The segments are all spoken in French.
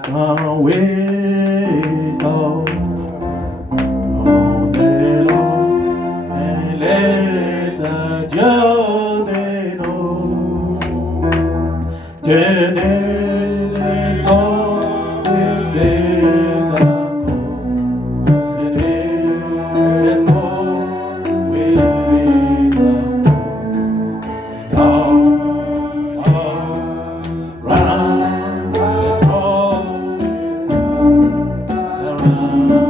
Away, Round,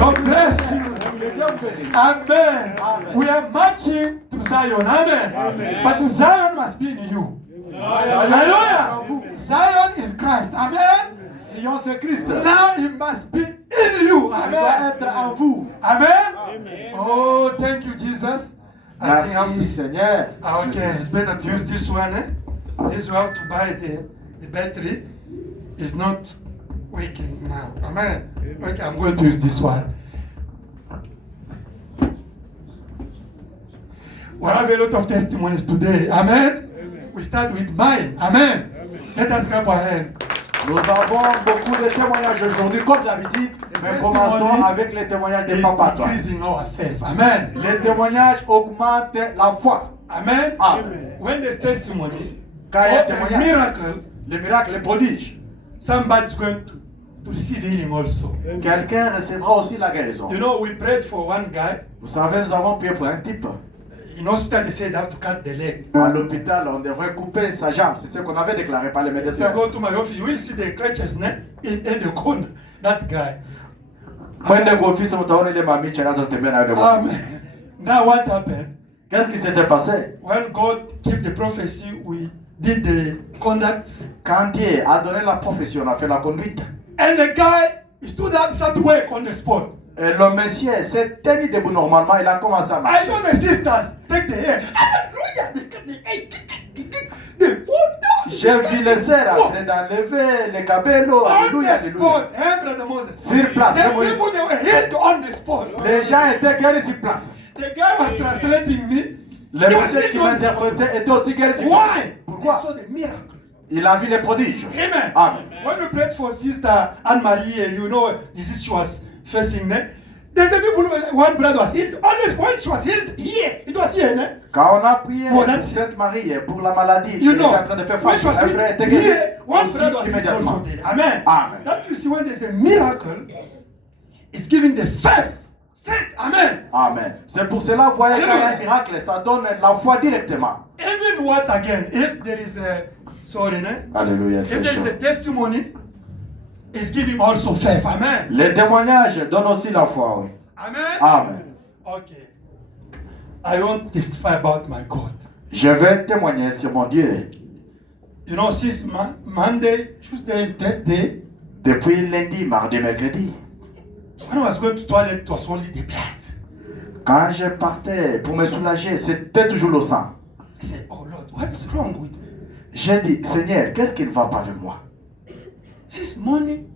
God bless you. Amen. We are marching to Zion. Amen. But Zion must be in you. Hallelujah. Zion is Christ. Amen. Sion, c'est Christ. Now he must be in you. Il doit Amen. être en vous. Amen. Oh, thank you, Jesus. I think I have Merci, to. Seigneur. Okay, it's better to use this one. This you have to buy the battery. It's not working now. Amen. Okay, I'm going to use this one. We have a lot of testimonies today. Amen. We start with mine. Amen. Let us clap our hands. Nous avons beaucoup de témoignages aujourd'hui, comme d'habitude, mais commençons avec les témoignages des papas. Increasing our faith. Amen. Les témoignages augmentent la foi. Amen. Amen. When there's testimony, Quand il y a un or a témoignage, miracle, le miracle, le prodige, somebody's going to receive healing also. quelqu'un recevra aussi la guérison. You know, we prayed for one guy. Vous savez, nous avons prié pour un type. In hospital, they said they have to cut the leg. À l'hôpital, on devrait couper sa jambe. C'est ce qu'on avait déclaré par les If you médecins. go to my office, you will see the crutches in the corner. That guy. Mwende kwa ofisi mtaona ile mamicha anazotembea nayo leo. Amen. Now what happened? Qu'est-ce qui s'était passé? When God gave the prophecy, we did the conduct. Quand Dieu a donné la prophétie, on a fait la conduite. And the guy stood up, started to work on the spot. Et le monsieur s'est tenu debout normalement, il a commencé à I marcher. saw the sisters take the hair. Hallelujah! They cut the hair. They fall down. J'ai vu les sœurs en train d'enlever les cabellos. On Alléluia, the alléluia. spot. Hey, Brother Moses. Sur place, The oui. people, they were healed on the spot. Les gens étaient guéris sur place. The guy was translating me. Le He was monsieur qui healed on the spot. m'interprétait était aussi guéri sur place. Why? Pourquoi? They saw the miracle. Il a vu les prodiges. Amen. Amen. When we prayed for Sister Anne-Marie, you know, this is she was facing there. There's the people, one brother was healed. Always when she was healed, here, it was here, né? Quand on a prié Oh, pour that's- Sainte Marie pour la maladie, You elle know, était en train de faire when face, she was un frère était healed, guéri here, one aussi brother was healed immédiatement. also there. Amen. Amen. That you see when there's a miracle, it's giving the faith, strength. Amen. Amen. C'est pour cela, vous voyez, quand il y a un Alléluia. miracle, ça donne la foi directement. Even what again? If there is a, sorry, né? Alléluia. If there is a testimony, it's giving also faith. Amen. Les témoignages donnent aussi la foi, oui. Amen. Amen. Okay. I want to testify about my God. Je vais témoigner sur mon Dieu. You know, since Monday, Tuesday, and Thursday, Depuis lundi, mardi, mercredi, when I was going to toilet, it was only the blood. quand je partais pour me soulager, c'était toujours le sang. I said, oh Lord, what's wrong with me? J'ai dit, Seigneur, qu'est-ce qui ne va pas avec moi? Since morning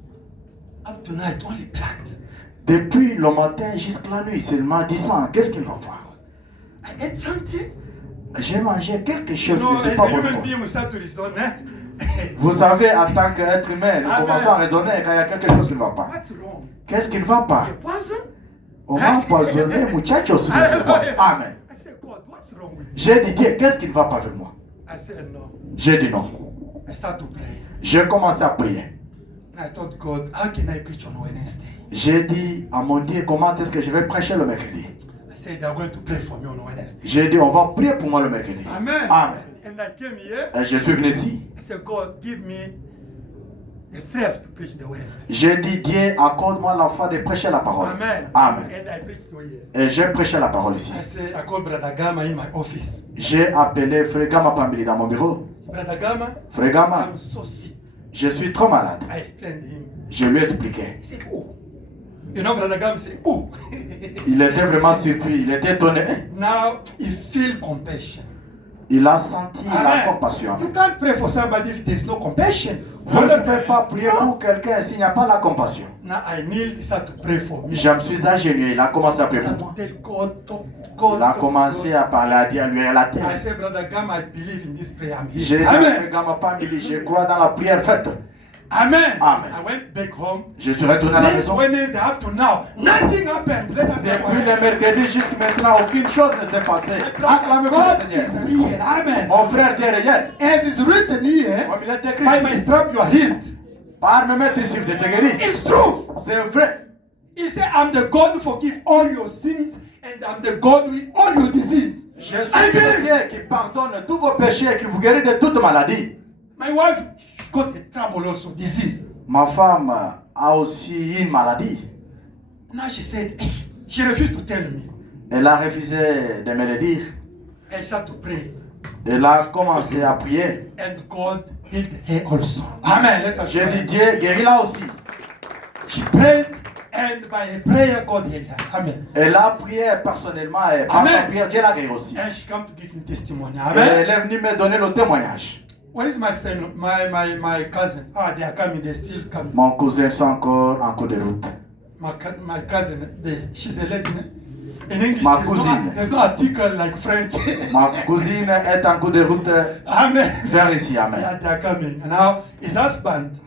up to night, only blood. Depuis le matin jusqu'à la nuit, seulement du sang. Qu'est-ce qui ne va pas? I ate something. J'ai mangé quelque You chose know, qui n'était as pas a bon. human being, we start to reason, eh? Vous savez, en tant qu'être humain, nous Amen. commençons à raisonner quand il y a quelque chose qui ne va pas. What's wrong? Qu'est-ce qui ne va pas? Is it poison? On va empoisonner muchachos. Amen. I said, God, what's wrong with me? J'ai dit, Dieu, qu'est-ce qui ne va pas avec moi? I said, no. J'ai dit non. I start to pray. J'ai commencé à prier. And I thought, God, how can I preach on Wednesday? J'ai dit à mon Dieu, comment est-ce que je vais prêcher le mercredi? I said, they're going to pray for me on Wednesday. J'ai dit, on va prier pour moi le mercredi. Amen. Amen. And I came here. Et je suis venu ici. I said, God, give me the strength to preach the word. J'ai dit, Dieu, accorde-moi la foi de prêcher la parole. Amen. Amen. And I preached to here. Et j'ai prêché la parole ici. I said, I called Brother Gama in my office. J'ai appelé Frère Gama Pambili dans mon bureau. Brother Gama, Frère Gama, I'm so sick. je suis trop malade. I explained to him. Je lui ai expliqué. He said, oh. You know, Brother Gama said, oh. Il était vraiment surpris, il était étonné. Now he feel compassion. Il a senti la Amen. compassion. You can't pray for somebody if there's no compassion. Vous ne pouvez pas prier pour quelqu'un s'il n'y a pas la compassion. Now I kneel, he started to pray for me. Je me suis agenouillé, il a commencé à I prier pour started moi. to tell God, talk to God. Il a talk to commencé God. à parler à Dieu, à lui relater. I said, Brother Gama, I believe in this prayer. I'm J'ai here. dit, Amen. Frère Gama Pambili, je crois dans la prière faite. Amen. Amen. I went back home. Je suis retourné à la Since maison. Wednesday up to now, nothing happened. Let us Depuis go le mercredi jusqu'à maintenant, aucune chose ne s'est passée. Acclamez pour le God Seigneur. is real. Amen. Mon frère Dieu est réel. As is written here, Comme il est écrit, by my strap you are healed. par me mettre ici, vous êtes guéri. It's true. C'est vrai. He said, I'm the God who forgive all your sins and I'm the God with all your disease. Je suis le Dieu qui pardonne tous vos péchés et qui vous guérit de toute maladie. My wife got a trouble also, disease. Ma femme a aussi une maladie. Now she said, hey, she refused to tell me. Elle a refusé de me le dire. Elle started to pray. Elle a commencé à prier. And God healed her also. Amen. Let us J'ai pray. dit, Dieu guérit-la aussi. She prayed, and by her prayer, God healed her. Amen. Elle a prié personnellement et par sa prière, Dieu l'a guérie aussi. And she came to give me testimony. Et Amen. elle est venue me donner le témoignage. Where is my son, my cousin? Ah, they are coming. They're still coming. Mon cousin sont encore en cours de route. My cousin, she's a lady. In English, Ma cousine. there's no article like French. Ma cousine est en cours de route Amen. vers ici. Amen. Yeah, they are coming. And now his husband,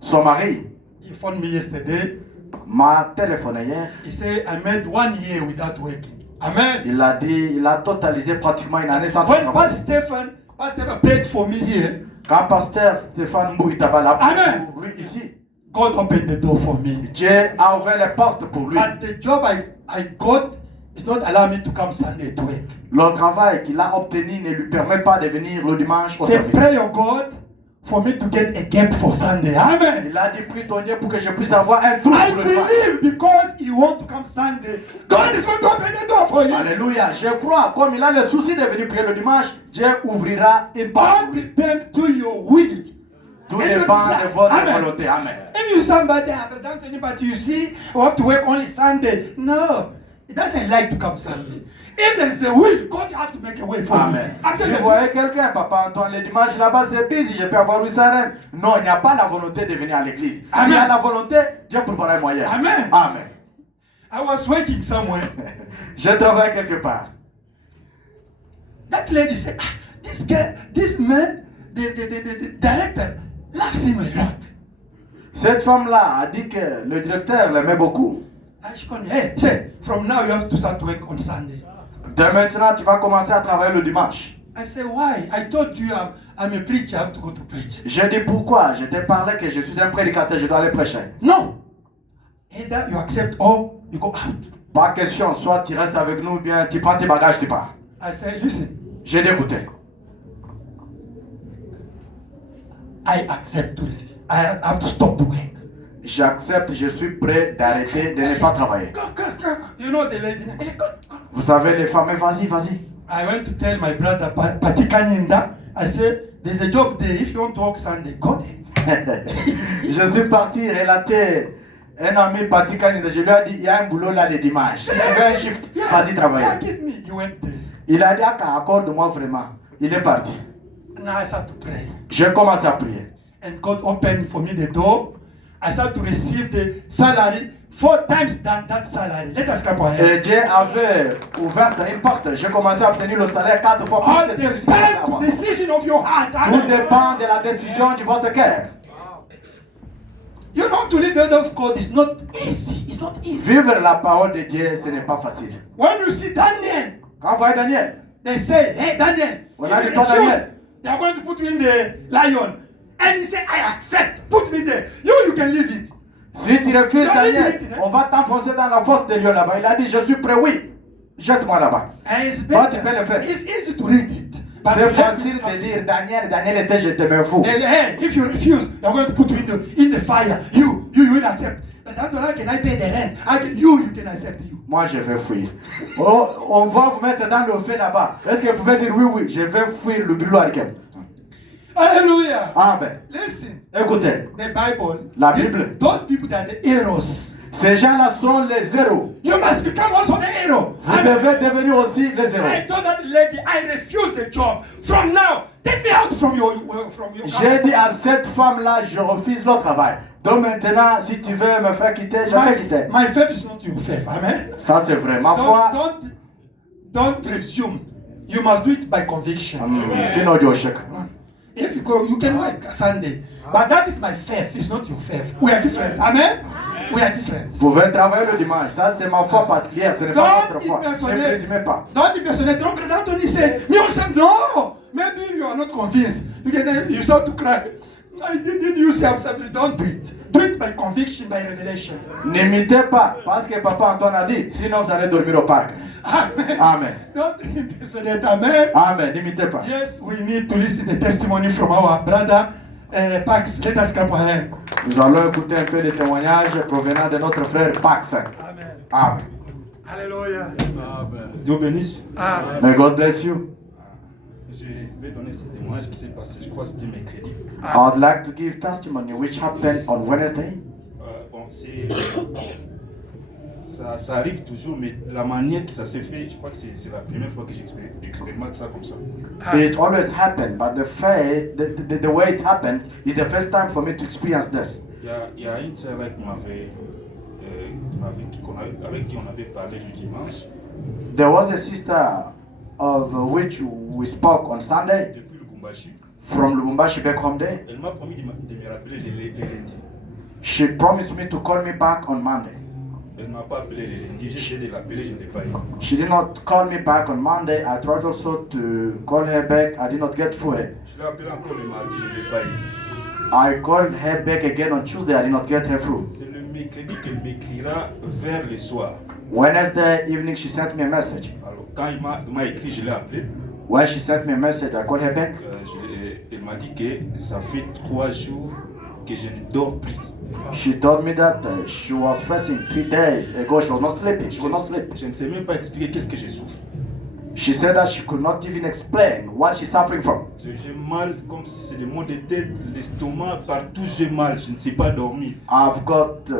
Son mari he phoned me yesterday. m'a téléphoné hier. He said, I made 1 year without working. Amen. Il a dit, il a totalisé pratiquement une année sans When travail. Pastor Stephen prayed for me here, Quand pasteur Stéphane Mbouitaba l'a Amen. pour lui ici, God opened the door for me. Dieu a ouvert les portes pour lui. But the job I got is not allowing me to come Sunday to work. Le travail qu'il a obtenu ne lui permet pas de venir le dimanche au Say, service. pray your God for me to get a gap for Sunday. Amen. Il a dit, prie ton Dieu pour que je puisse avoir un trou I pour le dimanche. believe because you want to come Sunday, God is going to open the door for you. Alléluia. Je crois, comme il a le souci de venir prier le dimanche, Dieu ouvrira une porte. All depends to your will. Tout And dépend desire. de votre Amen. volonté. Amen. If you somebody, but Anthony, but you see, we have to work only Sunday. No, it doesn't like to come Sunday. If there is a will, God have to make a way for Amen. you. Si vous voyez quelqu'un, Papa Antoine, le dimanche là-bas c'est busy, je peux avoir 800 reines. Non, il n'y a pas la volonté de venir à l'église. S'il y a la volonté, Dieu préparera un moyen. Amen. Amen. I was working somewhere. Je travaille quelque part. That lady said, ah, this guy, this man, the director, loves him a lot. Cette femme-là a dit que le directeur l'aimait beaucoup. And she called me, hey, say, from now you have to start work on Sunday. De maintenant, tu vas commencer à travailler le dimanche. I said, why? I told you I'm a preacher, I have to go to preach. J'ai dit pourquoi? Je t'ai parlé que je suis un prédicateur, je dois aller prêcher. No. Either you accept or you go out. Pas question, soit tu restes avec nous, ou bien tu prends tes bagages, tu pars. I said, listen, J'ai écouté. I accept to I have to stop the work. J'accepte, je suis prêt d'arrêter de ne pas travailler. Go. You know the lady. Hey, go. Vous savez les femmes, vas-y, vas-y. I went to tell my brother Pati Kanyinda. I said, there's a job there. If you want to work Sunday, go there. Je suis parti relater un ami Patikan, je lui ai dit, il y a un boulot là le dimanche. Si tu veux un shift, vas-y travailler. Yeah, give me. He went there. Il a dit, accorde-moi vraiment. Il est parti. Now I started to pray. J'ai commencé à prier. And God opened for me the door. I started to receive the salary 4 times than that salary. Let us clap our hands. Et Dieu avait ouvert une porte. J'ai commencé à obtenir le salaire 4 fois All plus que celui depends to the decision of your heart. Tout Amen. dépend de la décision de votre cœur. You know, to live the word of God is not easy. It's not easy. Vivre la parole de Dieu, ce n'est pas facile. When you see Daniel, Quand vous voyez Daniel, they say, hey, Daniel, On if a you dit, toi, refuse, Daniel. they are going to put you in the lion. And he said, I accept. Put me there. You can leave it. si tu refuses Non, Daniel, mais- on va t'enfoncer dans la fosse de lion là-bas. Il a dit, je suis prêt, oui. Jette-moi là-bas. And it's Toi, tu better. peux le faire. It's easy to read it. But C'est let me facile come de to dire it. Daniel était jeté mais fou. And, hey, if you refuse, they're going to put you in the fire. You will accept. But after that, can I pay the rent? You can accept you. Moi, je vais fuir. Oh, on va vous mettre dans le feu là-bas. Est-ce que vous pouvez dire oui, je vais fuir le bureau avec elle. Hallelujah. Amen. Listen, Écoutez, the Bible, La Bible. those people that are the heroes. ces gens-là sont les zéros. You must become also the hero. Vous devez devenir aussi les I zéros. told that lady, I refuse the job. From now, take me out from your J'ai dit à cette femme-là, je refuse le travail. Donc maintenant, si tu veux me faire quitter, je vais quitter. my faith is not your faith. Amen. Ça, c'est vrai. Ma foi, Don't presume. You must do it by conviction. sinon Dieu chèque. If you go, you can work Sunday. But that is my faith. It's not your faith. We are different. Amen. We are different. Vous pouvez travailler le dimanche. Ça, c'est ma foi particulière. Ce n'est pas votre foi. Ne présumez pas. Don't impersonate. Don't pretend to say, me also, no. Maybe you are not convinced. You start to cry. I did you say I'm sorry. Don't do it. Do it by conviction, by revelation. N'imitez pas, parce que Papa Antoine a dit, sinon vous allez dormir au parc. Amen. Amen. Don't impersonate. Amen. Amen. N'imitez pas. Yes, we need to listen to the testimony from our brother Pax. Let us clap for her. Nous allons écouter un peu des témoignages provenant de notre frère Pax. Amen. Amen. Alléluia. Dieu bénisse. Amen. May God bless you. Je vais donner ce témoignage qui s'est passé, je crois que c'était mercredi. I would like to give testimony which happened on Wednesday. Bon, ça arrive toujours, mais la manière que ça s'est fait, je crois que c'est la première fois que j'expérimente ça comme ça. It always happened, but the way it happened is the first time for me to experience this. Il y a une sœur là avec qui on avait parlé le dimanche, There was a sister of which we spoke on Sunday depuis le Lubumbashi. from Lubumbashi back home day. Elle m'a promis de me rappeler les lundis. She promised me to call me back on Monday. Elle ne m'a pas appelé les lundis, j'ai essayé de l'appeler, je ne l'ai pas eu. She did not call me back on Monday. I tried also to call her back. I did not get through her. Je l'ai appelé encore le mardi, je ne l'ai pas eu. I called her back again on Tuesday. I did not get her through. C'est le mercredi qu'elle m'écrira vers le soir. Wednesday evening, she sent me a message. Alors, quand il m'a écrit, je l'ai appelé. When she sent me a message, I called her back. Elle m'a dit que ça fait 3 jours que je ne dors plus. She told me that she was facing 3 days ago. She was not sleeping. She could not sleep. Je ne sais même pas expliquer qu'est-ce que je souffre. She said that she could not even explain what she's suffering from. J'ai mal comme si c'est des maux de tête, l'estomac, partout j'ai mal, je ne sais pas dormir. I've got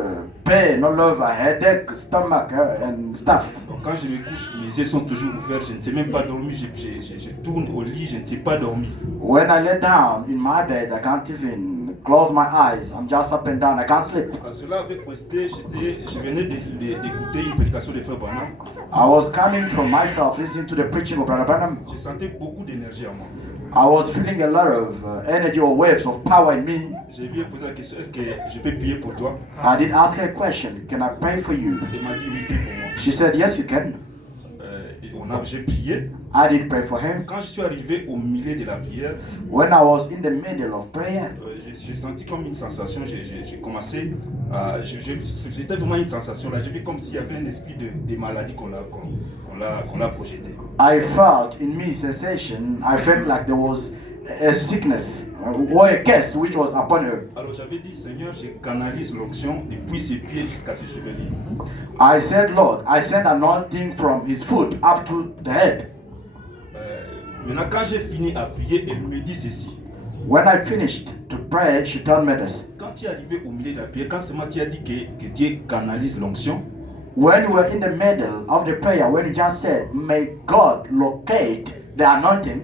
pain all over, headache, stomach, and stuff. Donc quand je me couche, mes yeux sont toujours ouverts, je ne sais même pas dormir, je tourne au lit, je ne sais pas dormir. When I lay down in my bed, I can't even close my eyes. I'm just up and down. I can't sleep. À cela, avec Wesley, je venais d'écouter une prédication de Frère Branham. I was coming from myself, listening to the preaching of Brother Branham. Je sentais beaucoup d'énergie en moi. I was feeling a lot of energy or waves of power in me. J'ai bien posé la question, est-ce que je peux prier pour toi? I did ask her a question, can I pray for you? Elle m'a dit oui, prie pour moi. She said, yes, you can. J'ai prié. I did pray for her. Quand je suis arrivé au milieu de la prière, When I was in the middle of prayer, j'ai senti comme une sensation, j'ai commencé, c'était vraiment une sensation là, j'ai vu comme s'il y avait un esprit de maladie qu'on l'a projeté. I felt in me sensation. I felt like there was a sickness or a curse which was upon her. Alors j'avais dit, Seigneur, je canalise l'onction depuis ses pieds jusqu'à ses chevelures. I said, Lord, I send anointing from his foot up to the head. Maintenant, quand j'ai fini à prier, elle me dit ceci. When I finished to pray, she told me this. Quand tu es arrivé au milieu de la prière, quand seulement tu as dit que Dieu canalise l'onction, When you were in the middle of the prayer, when you just said, may God locate the anointing,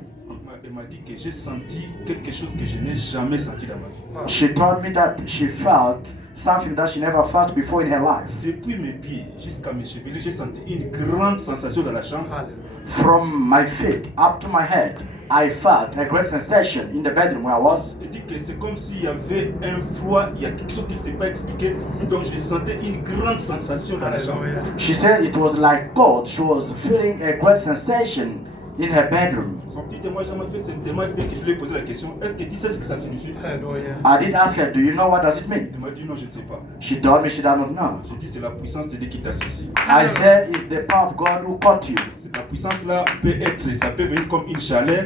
elle m'a dit que j'ai senti quelque chose que je n'ai jamais senti dans ma vie. she told me that she felt something that she never felt before in her life. Depuis mes pieds jusqu'à mes chevelures, j'ai senti une grande sensation dans la chambre. From my feet up to my head, I felt a great sensation in the bedroom where I was. Elle dit que c'est comme s'il y avait un froid, il y a quelque chose que je ne sais pas expliquer, donc je sentais une grande sensation dans la chambre. She said it was like cold. She was feeling a great sensation in her bedroom. Son petit témoignage m'a fait ce témoignage bien que je lui ai posé la question, est-ce que tu sais ce que ça signifie? I did ask her, do you know what does it mean? Elle m'a dit non, je ne sais pas. She told me she does not know. J'ai dit c'est la puissance de Dieu qui t'a saisi. I said it's the power of God who caught you. La puissance là ça peut venir comme une chaleur,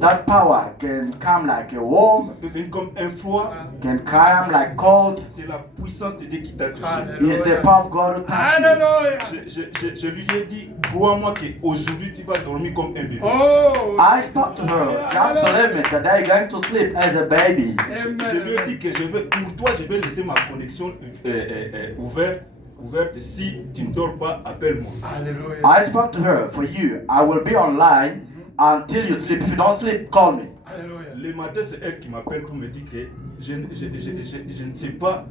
That power can come like a warm, ça peut venir comme un froid. can come like cold. C'est la puissance de Dieu qui t'a touché. It's the power of God who touched you. Je lui ai dit, crois-moi qu'aujourd'hui tu vas dormir comme un bébé. I spoke to her. Just believe me that you're going to sleep as a baby. Je lui ai dit que pour toi, je vais laisser ma connexion ouverte. Si tu ne dors pas, appelle-moi. I spoke to her. For you, I will be online until you sleep. If you don't sleep, call me. Le matin, c'est elle qui m'appelle pour me dire que je ne sais pas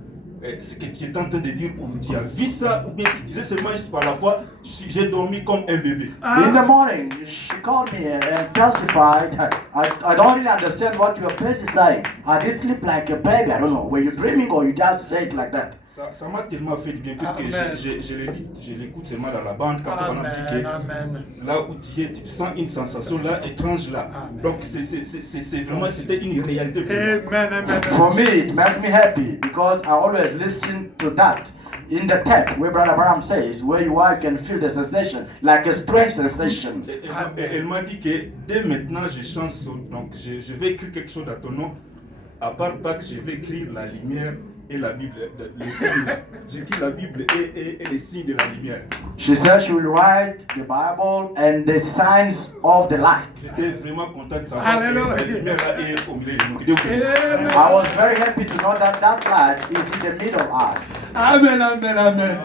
ce que tu es en train de dire, ou tu as vu ça, ou bien tu disais seulement juste par la foi, j'ai dormi comme un bébé. In the morning, she called me and testified. I don't really understand what your face is saying. I did sleep like a baby. I don't know. Were you dreaming or you just say it like that? Ça m'a tellement fait du bien, puisque je l'écoute seulement dans la bande, quand on m'a dit que là où tu es, tu sens une sensation là, étrange là. Donc c'est vraiment, c'était une réalité pour moi. For me, it makes me happy because I always listen to that. In the tape where Brother Abraham says, where you are, you can feel the sensation, like a strange sensation. Elle m'a dit que dès maintenant, je chante, donc je vais écrire quelque chose à ton nom. à part Pâques, je vais écrire la lumière et la Bible, le signe. J'écris la Bible et les signes de la lumière. She said she will write the Bible and the signs of the light. J'étais vraiment content de savoir que la lumière là est au milieu de nous. I was very happy to know that that light is in the middle of us. Amen, amen, amen.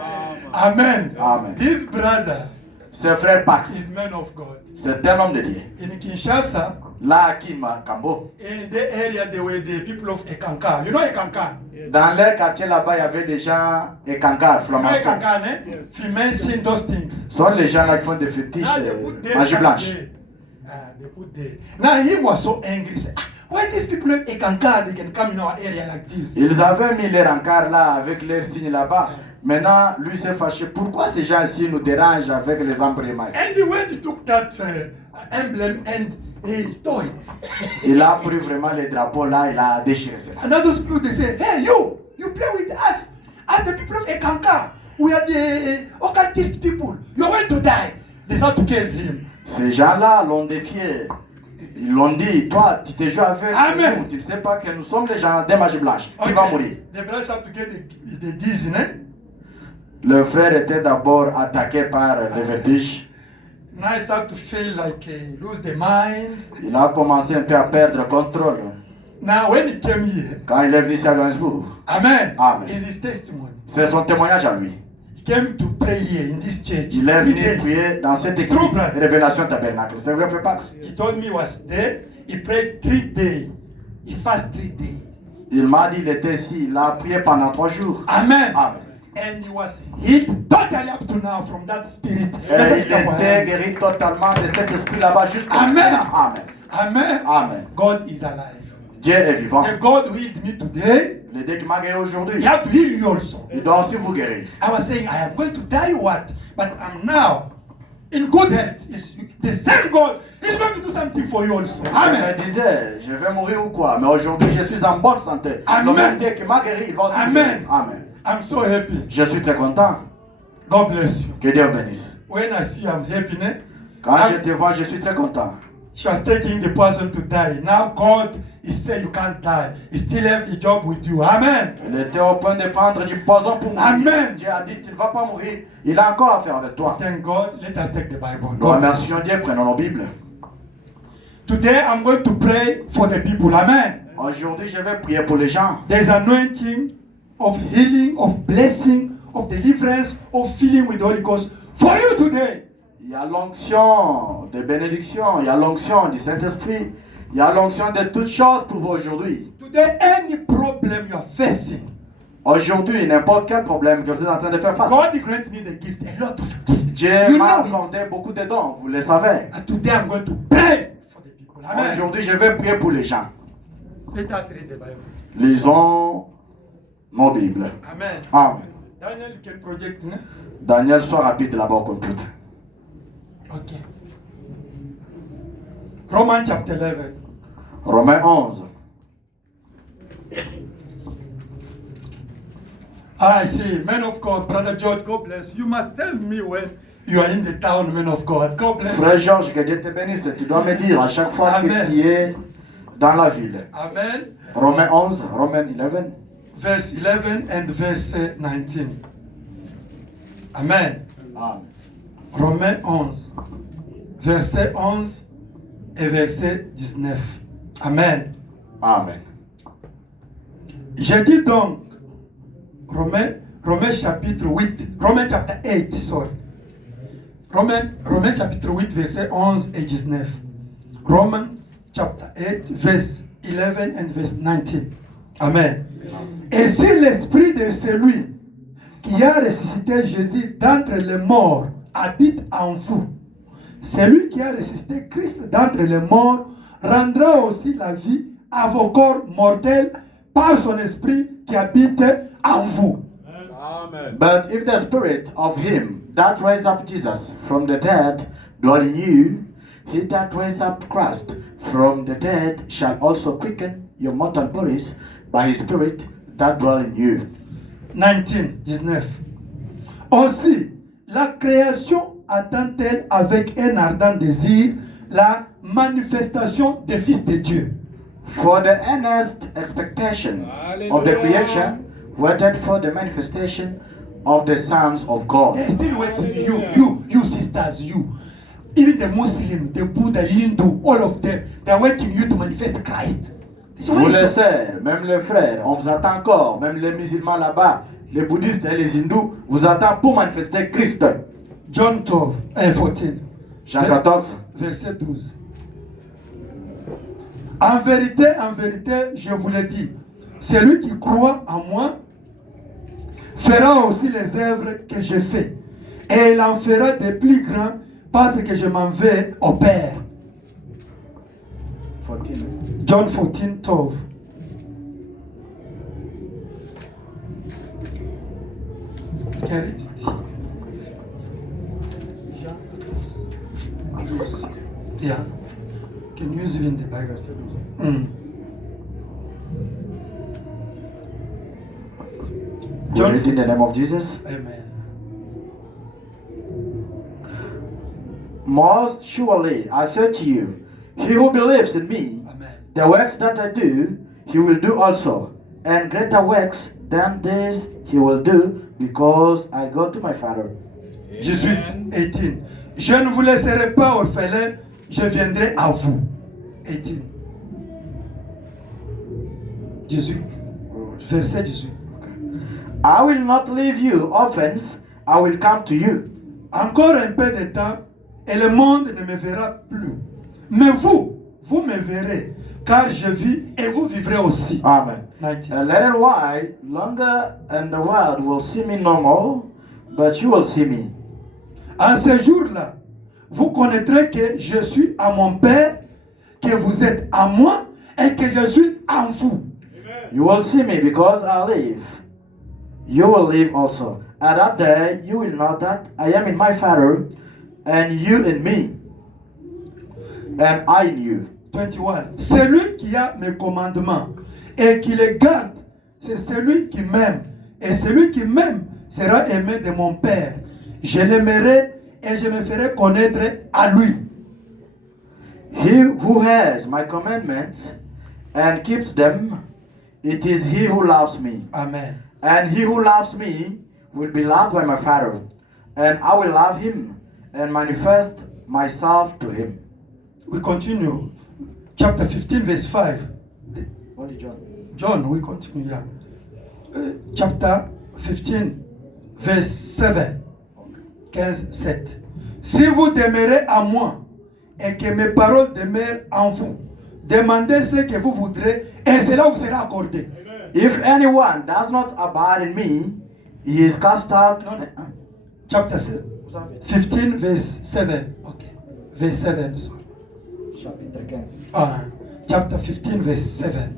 Amen. Amen. This brother Ce frère Pax, is man of God. c'est un homme de Dieu. In Kinshasa, Là, à Kima, Kambo, in the area, there were the people of Ekanka. You know Ekanka? dans leur quartier là-bas, il y avait des gens Ekankar, You know flamands. Ekanka, eh? Freemason, those things. Ce sont les gens là qui font des fétiches Now they put this magie and blanche. there. They put there. Now he was so angry. He said, why these people of Ekanka, they can come in our area like this? Ils avaient mis leur encart là avec leurs signes là-bas. Maintenant, lui s'est fâché. Pourquoi ces gens-ci nous dérangent avec les embrayemages? And he went to took that emblem and he tore it. Il a pris vraiment les drapeaux là, il a déchiré cela. And those people, they say, hey, you play with us. As the people of Ekanka, we are the occultist people. You are going to die. They start to curse him. Ces gens-là l'ont défié. Ils l'ont dit, toi, tu te joues avec Amen. nous. Tu ne sais pas que nous sommes les gens des magie blanches. Qui va mourir? The brothers have to get the dizziness. Le frère était d'abord attaqué par le vertige. Now I start to feel like lose the mind. Il a commencé un peu à perdre le contrôle. Now when he came here, Quand il est venu ici à Johannesburg, Amen, Amen. is his testimony. c'est son témoignage à lui. He came to pray here in this church. Il est 3 venu days. prier dans cette It's true, église, brother. Révélation Tabernacle. C'est vrai, frère Pax? He told me he was there. He prayed 3 days. He fasted 3 days. Il m'a dit, il était ici, il a prié pendant 3 jours. Amen. Amen. And he was healed totally up to now from that spirit. Et il était guéri totalement de cet esprit là-bas jusqu'à Amen. maintenant. Amen. Amen. Amen. God is alive. Dieu est vivant. The God who healed me today, Le Dieu qui m'a guéri aujourd'hui, he have to heal you also. il doit aussi vous guérir. I was saying, I am going to die what? But I'm now in good health. It's the same God. He's going to do something for you also. Je Amen. me disais, je vais mourir ou quoi? Mais aujourd'hui, je suis en bonne santé. Amen. Le même Dieu qui m'a guéri, il va aussi Amen. me guérir. Amen. I'm so happy. Je suis très content. God bless you. Que Dieu bénisse. When I see you, I'm happy. Ne? Quand je te vois, je suis très content. She was taking the person to die. Now God is saying you can't die. He still have a job with you. Amen. Il était au point de prendre du poison pour mourir. Amen. Dieu a dit, tu ne vas pas mourir. Il a encore à faire avec toi. Thank God. Let us take the Bible. Nous God bless. remercions Dieu, prenons nos Bibles. Today I'm going to pray for the people. Amen. Aujourd'hui, je vais prier pour les gens. There's anointing of healing, of blessing, of deliverance, of filling with the Holy Ghost for you today. Il y a l'onction de bénédiction, il y a l'onction du Saint-Esprit, il y a l'onction de toutes choses pour vous aujourd'hui. Today, any problem you are facing, Aujourd'hui, n'importe quel problème que vous êtes en train de faire face, God grant me the gift, a lot of gifts. Dieu You m'a know it. accordé beaucoup de dons, vous le savez. And today I'm going to pray for the people. Amen. Aujourd'hui, je vais prier pour les gens. Let us read the Bible. Lisons nos Bibles. Amen. Amen. Daniel, you can project, ne? Daniel, sois rapide là-bas au computer. Okay. Romans chapter 11. Romains 11. I see, man of God, Brother George, God bless you. You must tell me when you are in the town, man of God. God bless Frère you. Georges, que Dieu te bénisse. Tu dois me dire à chaque fois Amen. que tu es dans la ville. Amen. Romains 11, Romains 11. Verse 11 and verse 19. Amen. Amen. Romains 11, verset 11 et verset 19. Amen. Amen. J'ai dit donc, Romains chapitre 8, Romains chapter 8, sorry. Romains chapitre 8, verset 11 et 19. Romans chapter 8, verse 11 and verse 19. Amen. Et si l'esprit de celui qui a ressuscité Jésus d'entre les morts habite en vous, celui qui a ressuscité Christ d'entre les morts rendra aussi la vie à vos corps mortels par son esprit qui habite en vous. Amen. But if the spirit of him that raised up Jesus from the dead dwell in you, he that raised up Christ from the dead shall also quicken your mortal bodies by his spirit that dwell in you. 19. Aussi, la création attend-elle avec un ardent désir la manifestation des fils de Dieu. For the earnest expectation of the creation waited for the manifestation of the sons of God. They're still waiting. You sisters, you. Even the Muslim, the Buddha, Hindu, all of them, they're waiting you to manifest Christ. Vous les sœurs, même les frères, on vous attend encore, même les musulmans là-bas, les bouddhistes et les hindous, vous attendent pour manifester Christ. John 12, 14. Jean 14. Verset 12. En vérité, je vous le dis, celui qui croit en moi fera aussi les œuvres que je fais, et il en fera des plus grands parce que je m'en vais au Père. 14. John 14, 12. Can read it? Yeah. Can you use it in the Bible? John, read in the name of Jesus. Amen. Most surely, I say to you, he who believes in me, Amen. the works that I do, he will do also, and greater works than this he will do, because I go to my Father. 18, 18. Je ne vous laisserai pas orphelins, je viendrai à vous. 18. 18. Verset 18. I will not leave you orphans, I will come to you. Encore un peu de temps, et le monde ne me verra plus. Mais vous me verrez, car je vis et vous vivrez aussi. Amen. 19. A little while longer, and the world will see me no more, but you will see me. En ce jour-là, vous connaîtrez que je suis à mon Père, que vous êtes à moi et que je suis en vous. You will see me because I live. You will live also. At that day you will know that I am in my Father, and you in me, and I in you. 21. Celui qui a mes commandements et qui les garde, c'est celui qui m'aime. Et celui qui m'aime sera aimé de mon Père. Je l'aimerai et je me ferai connaître à lui. He who has my commandments and keeps them, it is he who loves me. Amen. And he who loves me will be loved by my Father, and I will love him and manifest myself to him. We continue. Chapter 15, verse 5. What is John? John, we continue, yeah. Chapter 15, verse 7. 15, 7. Si vous demeurez à moi et que mes paroles demeurent en vous, demandez ce que vous voudrez et cela vous sera accordé. If anyone does not abide in me, he is cast out. Chapter 15, verse 7. Okay. Verse 7. Sorry. Chapitre 15. Chapter 15, verse 7.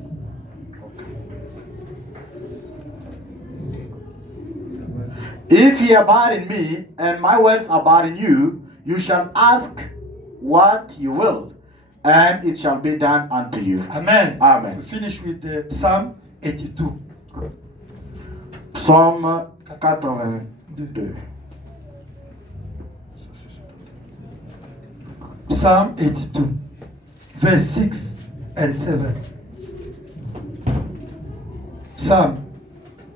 If ye abide in me, and my words abide in you, you shall ask what you will, and it shall be done unto you. Amen. Amen. We finish with Psalm 82. Psaume 82. Psalm 82, verse 6 and 7. Psalm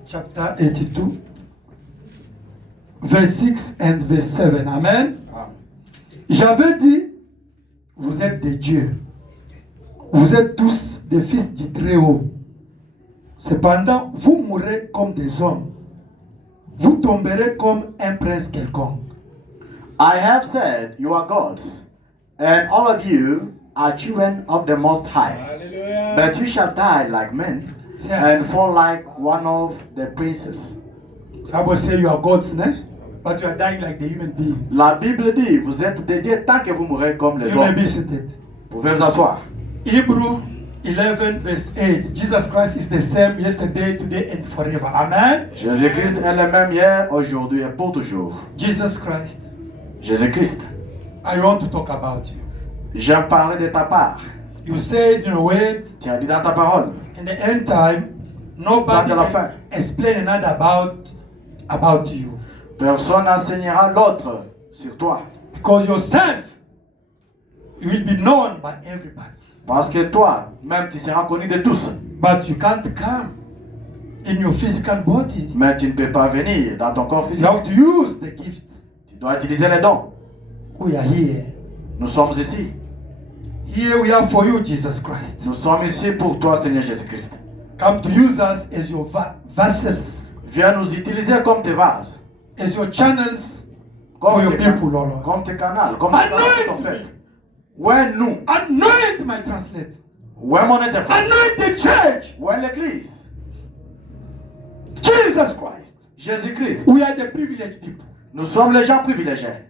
chapter 82, verse 6 and verse 7. Amen. J'avais dit, vous êtes des dieux. Vous êtes tous des fils du Très-Haut. Cependant, vous mourrez comme des hommes. Vous tomberez comme un prince quelconque. I have said, you are gods, and all of you are children of the Most High. Hallelujah. But you shall die like men, and fall like one of the princes. Bible say you are gods, ne? But you are dying like the human being. La Bible dit, vous êtes des dieux tant que vous mourrez comme les You may hommes. be seated. Vous pouvez vous asseoir. Hebrew 11 verse 8. Jesus Christ is the same yesterday, today and forever. Amen. Jésus-Christ est le même hier, aujourd'hui et pour toujours. Jesus Christ, Jésus-Christ, I want to talk about you. j'aime parler de ta part. You said in your word, Tu as dit dans ta parole. in the end time, nobody Dans la can fin. explain another about you. Personne n'enseignera l'autre sur toi. Because yourself, you will be known by everybody. Parce que toi, même tu seras connu de tous. But you can't come in your physical body. Mais tu ne peux pas venir dans ton corps You physique. have to use the gift. Tu dois utiliser les dons. We are here. Nous sommes ici. Here we are for you, Jesus Christ. Nous sommes ici pour toi, Seigneur Jésus-Christ. Come to use us as your vessels, Viens nous utiliser comme tes vases. as your channels for your people, Lord. Comme tes canaux, comme tes canaux pour ton Anoint peuple. me. Où est nous? Anoint my translator. Où est mon interprète? Anoint the church. Où est l'église? Jesus Christ. Jésus-Christ. We are the privileged people. Nous sommes les gens privilégiés.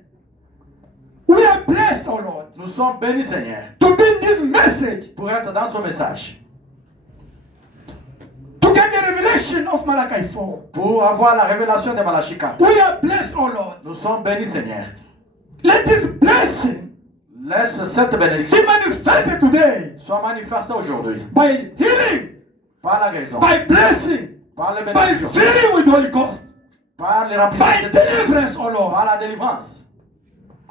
We are blessed, oh Lord, Nous sommes bénis, Seigneur, to bring this message, pour être dans son message. to get the revelation of Malachi 4. Pour avoir la révélation de Malachie 4. We are blessed, oh Lord. Nous sommes bénis, Seigneur. Let this blessing Laisse cette bénédiction be manifested today soit manifestée aujourd'hui. by healing, Par la guérison, by blessing, par les by bénédictions, filling with Holy Ghost, par les by remplissants, deliverance, oh Lord. par la délivrance.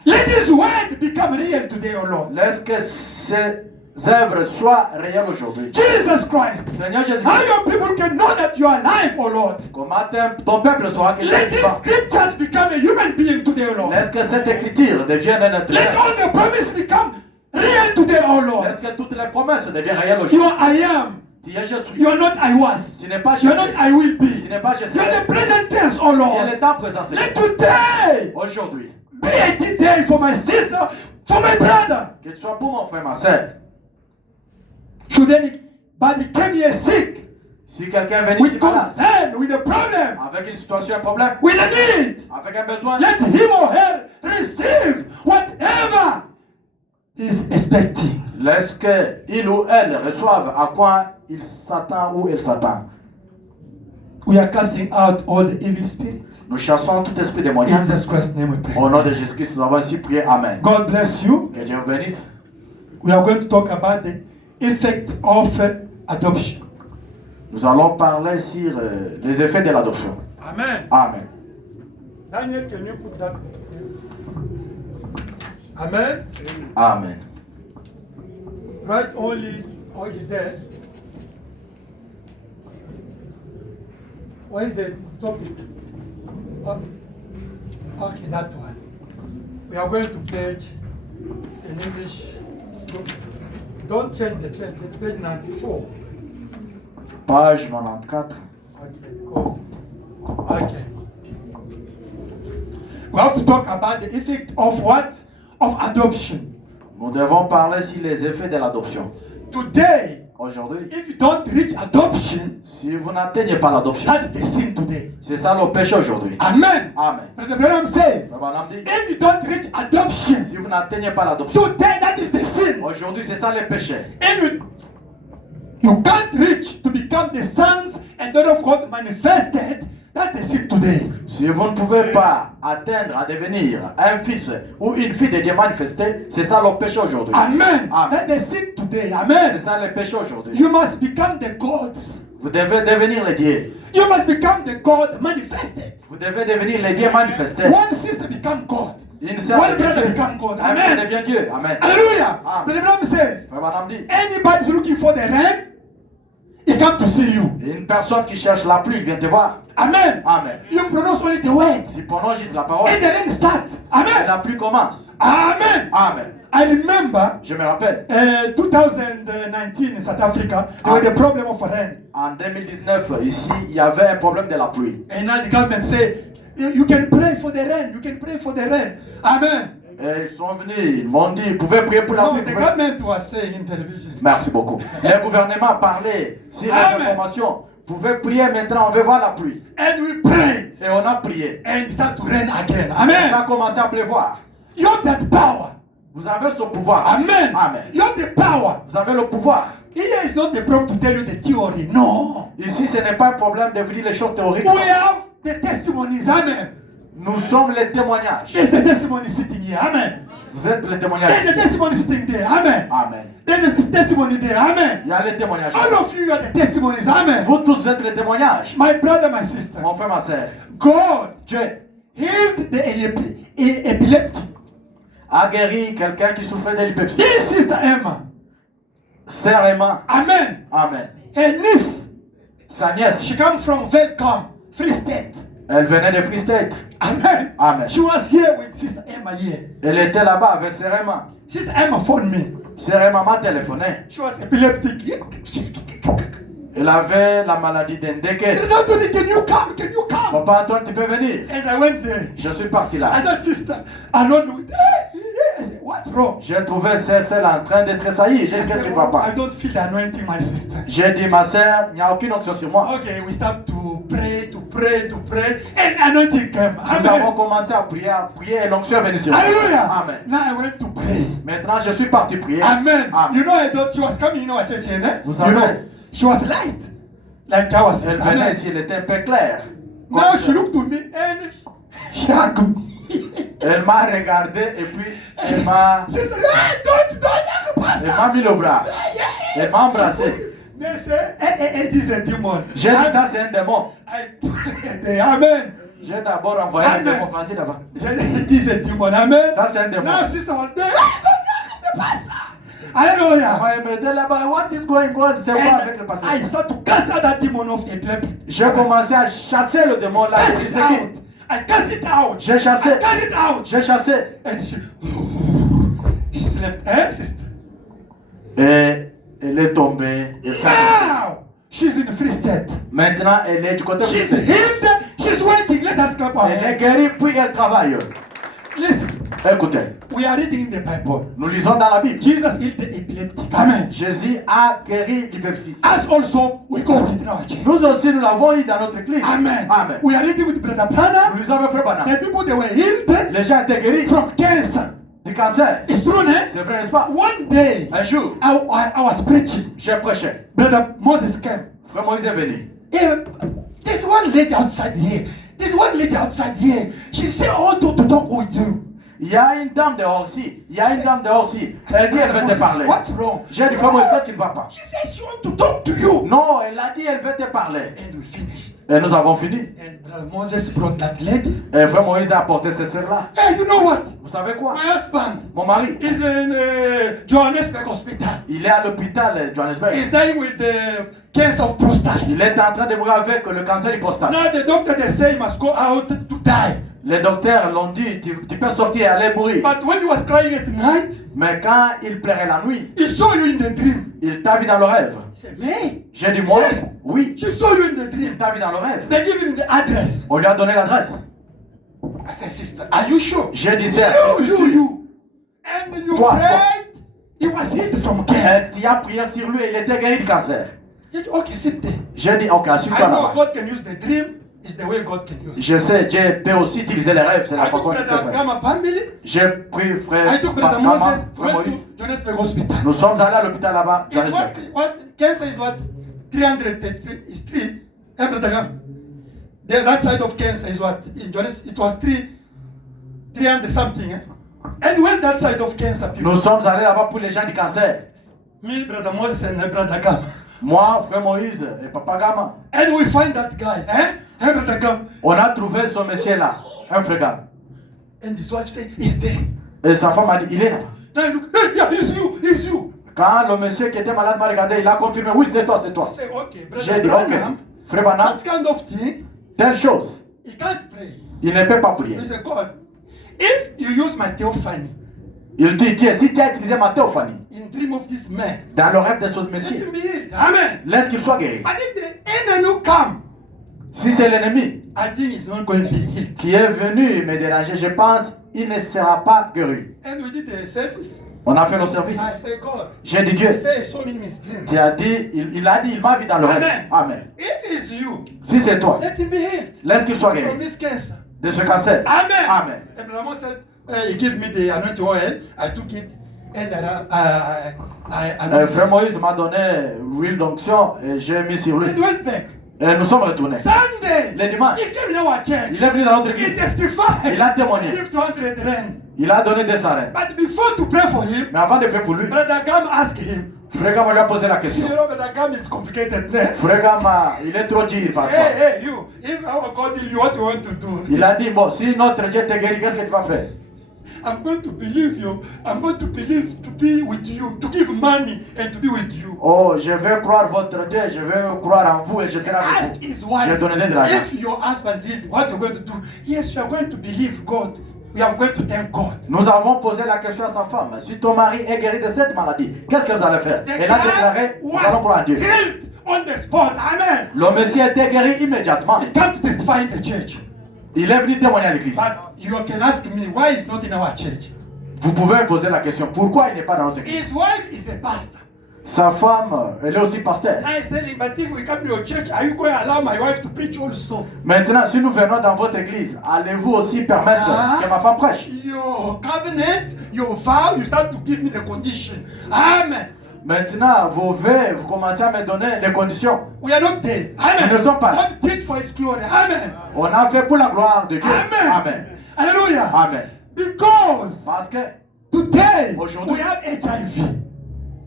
Let this word become real today, oh Lord. Laisse que ces œuvres soient réelles aujourd'hui. Jesus Christ. Seigneur Jésus, How your people can know that you are alive, oh Lord. comment ton peuple saura qu'il Let est these vivant. scriptures become a human being today, oh Lord. Laisse que cette écriture devienne un être Let humain. all the promises become real today, oh Lord. Laisse que toutes les promesses deviennent réelles You aujourd'hui. are I am. Tu es je suis. You are not I was. Tu n'es pas You are not I will Tu be. n'es pas je You are the serai. present tense, oh Il y a Lord. le temps présent, Let Seigneur. today Aujourd'hui. be a day for my sister, for my brother. Que tu sois pour mon frère, ma soeur. Should anybody come here sick, Si quelqu'un vient with ici malade, concern, with a problem, avec une situation, un problème, with a need, avec un besoin, let him or her receive whatever he is expecting. laisse que il ou elle reçoive à quoi il s'attend ou elle s'attend. We are casting out all the evil spirits. Nous chassons tout esprit In démoniaque. Jesus Christ's name we pray. Au nom de Jésus-Christ, nous avons ainsi prié. Amen. God bless you. Que Dieu vous bénisse. We are going to talk about the effect of adoption. Nous allons parler sur les effets de l'adoption. Amen. Amen. Daniel, can you put that? Amen. Amen. Right only, or is there? What is the topic? Okay, that one. We are going to page in English. Don't change the page 94. Page 94. Okay, because, okay. We have to talk about the effect of what? Of adoption. Nous devons parler sur les effets de l'adoption. Today, Aujourd'hui, if you don't reach adoption, si vous n'atteignez pas l'adoption, that's the sin today. c'est ça le péché aujourd'hui. Amen. Amen. But the Branham says, Le bonhomme dit, if you don't reach adoption, si vous n'atteignez pas l'adoption, today that is the sin. aujourd'hui c'est ça le péché. If you can't reach to become the sons and daughters of God manifested, that's the sin today. Si vous ne pouvez pas atteindre à devenir un fils ou une fille de Dieu manifesté, c'est ça le péché aujourd'hui. Amen. Amen. That's the sin today. C'est Amen. ça le péché aujourd'hui. You must become the gods. Vous devez devenir les dieux. You must become the God manifested. Vous devez devenir les dieux manifestés. One sister become God. Une sœur One devient brother Dieu. become God. Un frère Amen. devient Dieu. Amen. Hallelujah. Amen. But the Branham says, Le bonhomme dit, anybody's looking for the rain, he come to see you. une personne qui cherche la pluie vient te voir. Amen. Amen. You pronounce only the word, Tu prononces juste la parole and the rain starts. et Amen. la pluie commence. Amen. Amen. I remember Je me rappelle, 2019 in South Africa, there was a problem of rain. en 2019, ici, il y avait un problème de la pluie. And now the government say, you can pray for the rain. You can pray for the rain. Amen. Et ils sont venus, ils m'ont dit, vous pouvez prier pour la No, pluie. the vous pouvez- government was saying in television. Merci beaucoup. Le gouvernement parlait sur les Amen. informations. Vous pouvez prier maintenant, on veut voir la pluie. And we prayed. Et on a prié. And it started to rain again. Ça a Amen. commencé à pleuvoir. You have that power. Vous avez ce pouvoir. Amen. Amen. You have the power. Vous avez le pouvoir. Here is not the problem to tell you the theory. No. Ici, ce n'est pas un problème de vous dire les choses théoriques. We have the testimonies. Amen. Nous sommes les témoignages. There's the testimony sitting here. Amen. Vous êtes les There's témoignages. the testimony sitting there. Amen. Amen. There's the testimony there. Amen. Il y a les témoignages. All of you are the testimonies. Amen. Vous tous êtes les témoignages. My brother, my sister. Mon frère, ma soeur. God Dieu healed the epileptic. a guéri quelqu'un qui souffrait d'épilepsie. This sister Emma, Sœur Emma. Amen. Amen. Her niece, Sa nièce, she come from Welcome, Free State. elle venait de Free State. Amen. Amen. She was here with Sister Emma here. Elle était là-bas avec Sœur Emma. Sister Emma phoned me. Sœur Emma m'a téléphoné. She was epileptic. Elle avait la maladie d'Endeke. Anthony, can you come? Can you come? Papa Antoine, tu peux venir? And I went there. Je suis parti I là. said, Sister, I don't know. I said, what's wrong? J'ai trouvé celle en train de tressaillir. J'ai I dit, qu'est-ce said, qui ne va I pas? don't feel the anointing, my sister. J'ai dit, ma sœur, il n'y a aucune onction sur moi. Okay, we start to pray, and anointing came. Nous avons Amen. commencé à prier et l'onction est venue sur moi. Hallelujah. Amen. Now I went to pray. Maintenant, je suis parti prier. Amen. Amen. You know, I thought she was coming in our church, eh? Vous You savez, know, she was light, like our elle sister. venait Amen. ici, elle était un peu claire. Now she looked to me and she hugged me. Elle m'a regardé et puis elle m'a She said, hey, don't, elle m'a mis le bras. Elle m'a embrassé. They say, hey, this is a demon. J'ai dit, ça c'est un démon. I prayed, amen. J'ai d'abord envoyé un Amen. démon français là-bas. This is a demon, amen. Ça c'est un démon. Now sister was there. Hey, don't hug the pastor. Hallelujah. Elle me dit là-bas, what is going on? C'est quoi avec le And pasteur? I started to cast out that demon of epilepsy. J'ai commencé à chasser le démon là. Cast it out. I cast it out. J'ai chassé. I cast it out. J'ai chassé. And she slept. Eh, sister? Et elle est tombée. Et ça. Now, she's in Free State. Maintenant, elle est du côté. She's healed. She's waiting. Let us clap our Elle est hands. guérie puis elle travaille. Listen, Écoutez, we are reading in the Bible. nous lisons dans la Bible. Jesus healed the epileptic. Amen. Jésus a guéri l'épilepsie. As also, we got it in our church. Nous aussi, nous l'avons eu dans notre église. Amen. Amen. We are reading with Brother Nous Branham. lisons avec Frère Branham. The people, they were healed Les gens étaient guéris from cancer. du cancer. It's true, eh? C'est vrai, n'est-ce pas? One day, Un jour, I was preaching. j'ai prêché. Brother Moses came. Frère Moïse est venu. There's one lady outside here. There's one lady outside here. She said, "Oh, to talk with you." Il y a une dame dehors aussi. Il y a une dame dehors aussi. Elle dit, elle veut te parler. What's wrong? J'ai dit, Frère Moïse, qu'est-ce qui ne va pas? She said she wants to talk to you. Non, elle a dit, elle veut te parler. And we finished. Et nous avons fini. And Brother Moses brought that lady. Et Frère Moïse a apporté ces sœurs-là. Hey, you know what? Vous savez quoi? My husband Mon mari, is in Johannesburg Hospital. il est à l'hôpital de Johannesburg. He's dying with the cancer of prostate. Il est en train de mourir avec le cancer du prostate. Now the doctor they say he must go out to die. Les docteurs l'ont dit, tu peux sortir et aller mourir. But when he was crying at night, Mais quand il pleurait la nuit, he saw you in the dream. il t'a vu dans le rêve. He said, "Me?" J'ai dit, moi, Yes. oui, She saw you in the il dream. t'a vu dans le rêve. They give him the address. On lui a donné l'adresse. I said, "Sister, are you sure?" J'ai dit, You. And you Toi, prayed. He was healed from cancer. tu as prié sur lui et il était guéri du cancer. He said, "Okay, sit there." J'ai dit, ok, I assis-toi know là-bas. God can use the dream. It's the way God can use. Je sais, Dieu peut aussi utiliser les rêves, c'est la I took façon qu'il Brother fait. Gamma family. J'ai pris frère I took Brother Kama, Moses. frère Went Moïse. to Johannesburg Hospital. Nous sommes allés à l'hôpital là-bas, Is what Johannesburg. cancer is what 333 is 3. Brother Gamma. That side of cancer is what in Johannesburg it was 300 something. Eh? And when that side of cancer people. Nous sommes allés là-bas pour les gens du cancer. Me, Brother Moses, and Brother Gamma. Moi, frère Moïse et papa Gama. And we find that guy, Brother Gamma. On a trouvé ce monsieur-là, un frère. And his wife said, "He's there." Et sa femme a dit, il est là. Then I look, hey, yeah, it's you. Quand le monsieur qui était malade m'a regardé, il a confirmé, oui, c'est toi, c'est toi. I say, "Okay, J'ai Brother dit, Branham, ok. Frère Branham, such kind of thing, telle chose, he can't pray." il ne peut pas prier. He said, "God, if you use my theophany Il dit, Dieu, si tu as utilisé ma théophanie in dream of this man, dans le rêve de ce let monsieur, him be healed." Amen. laisse qu'il soit guéri. But if the enemy come, Si c'est l'ennemi I think he's not going to be healed. qui est venu me déranger, je pense, il ne sera pas guéri. And we did the service. On a fait le service. I said, "God, J'ai dit, Dieu, he said he saw me in his dream. tu as dit, il a dit, il m'a vu dans le rêve. Amen. Amen. If it's you, Si c'est toi, let him be healed laisse qu'il soit from guéri this cancer." de ce cancer. Amen. Amen. And Brother said, he gave me the anointing oil. I took it, and I Frère Moïse m'a donné l'huile d'onction et j'ai mis sur lui. and went back. Et nous sommes retournés. Sunday, Le dimanche, he came in our church. il est venu dans notre He église. testified. Il a témoigné. He gave 200 rand. Il a donné des arènes. But before to pray for him, Mais avant de prier pour lui, Brother Gam asked him. Frère Gama lui a posé la You question. know, Brother Gam is complicated. There. Frère Gama, il est trop dur parfois. Hey, you! If our God heal you, what you want to do? Il a dit, bon, si notre Dieu te guérit, qu'est-ce que tu vas faire? I'm going to believe you. I'm going to believe to be with you, to give money and to be with you. Oh, je vais croire votre Dieu, je vais croire en vous et je serai Ask avec vous. his wife, Je donnerai de l'argent. if your husband said, what you're going to do? Yes, you are going to believe God. We are going to thank God. Nous avons posé la question à sa femme. Si ton mari est guéri de cette maladie, qu'est-ce que vous allez faire? The Elle a déclaré, guy nous allons croire en was Dieu. healed on the spot. Amen. Le Messie était guéri immédiatement. He came to testify in the church. Il est venu témoigner à l'église. But you can ask me, why is not in our church? Vous pouvez me poser la question, pourquoi il n'est pas dans notre église? His wife is a pastor. Sa femme, elle est aussi pasteur. I was telling him, but if we come to your church, are you going to allow my wife to preach also? Maintenant, si nous venons dans votre église, allez-vous aussi permettre que ma femme prêche? Your covenant, your vow, you start to give me the condition. Amen. Maintenant, vos vœux, vous commencez à me donner les conditions. We are not there. Amen. Nous ne sommes pas là. God did for his glory. Amen. On a fait pour la gloire de Dieu. Amen. Amen. Hallelujah. Amen. Because Parce que today Aujourd'hui. we have HIV.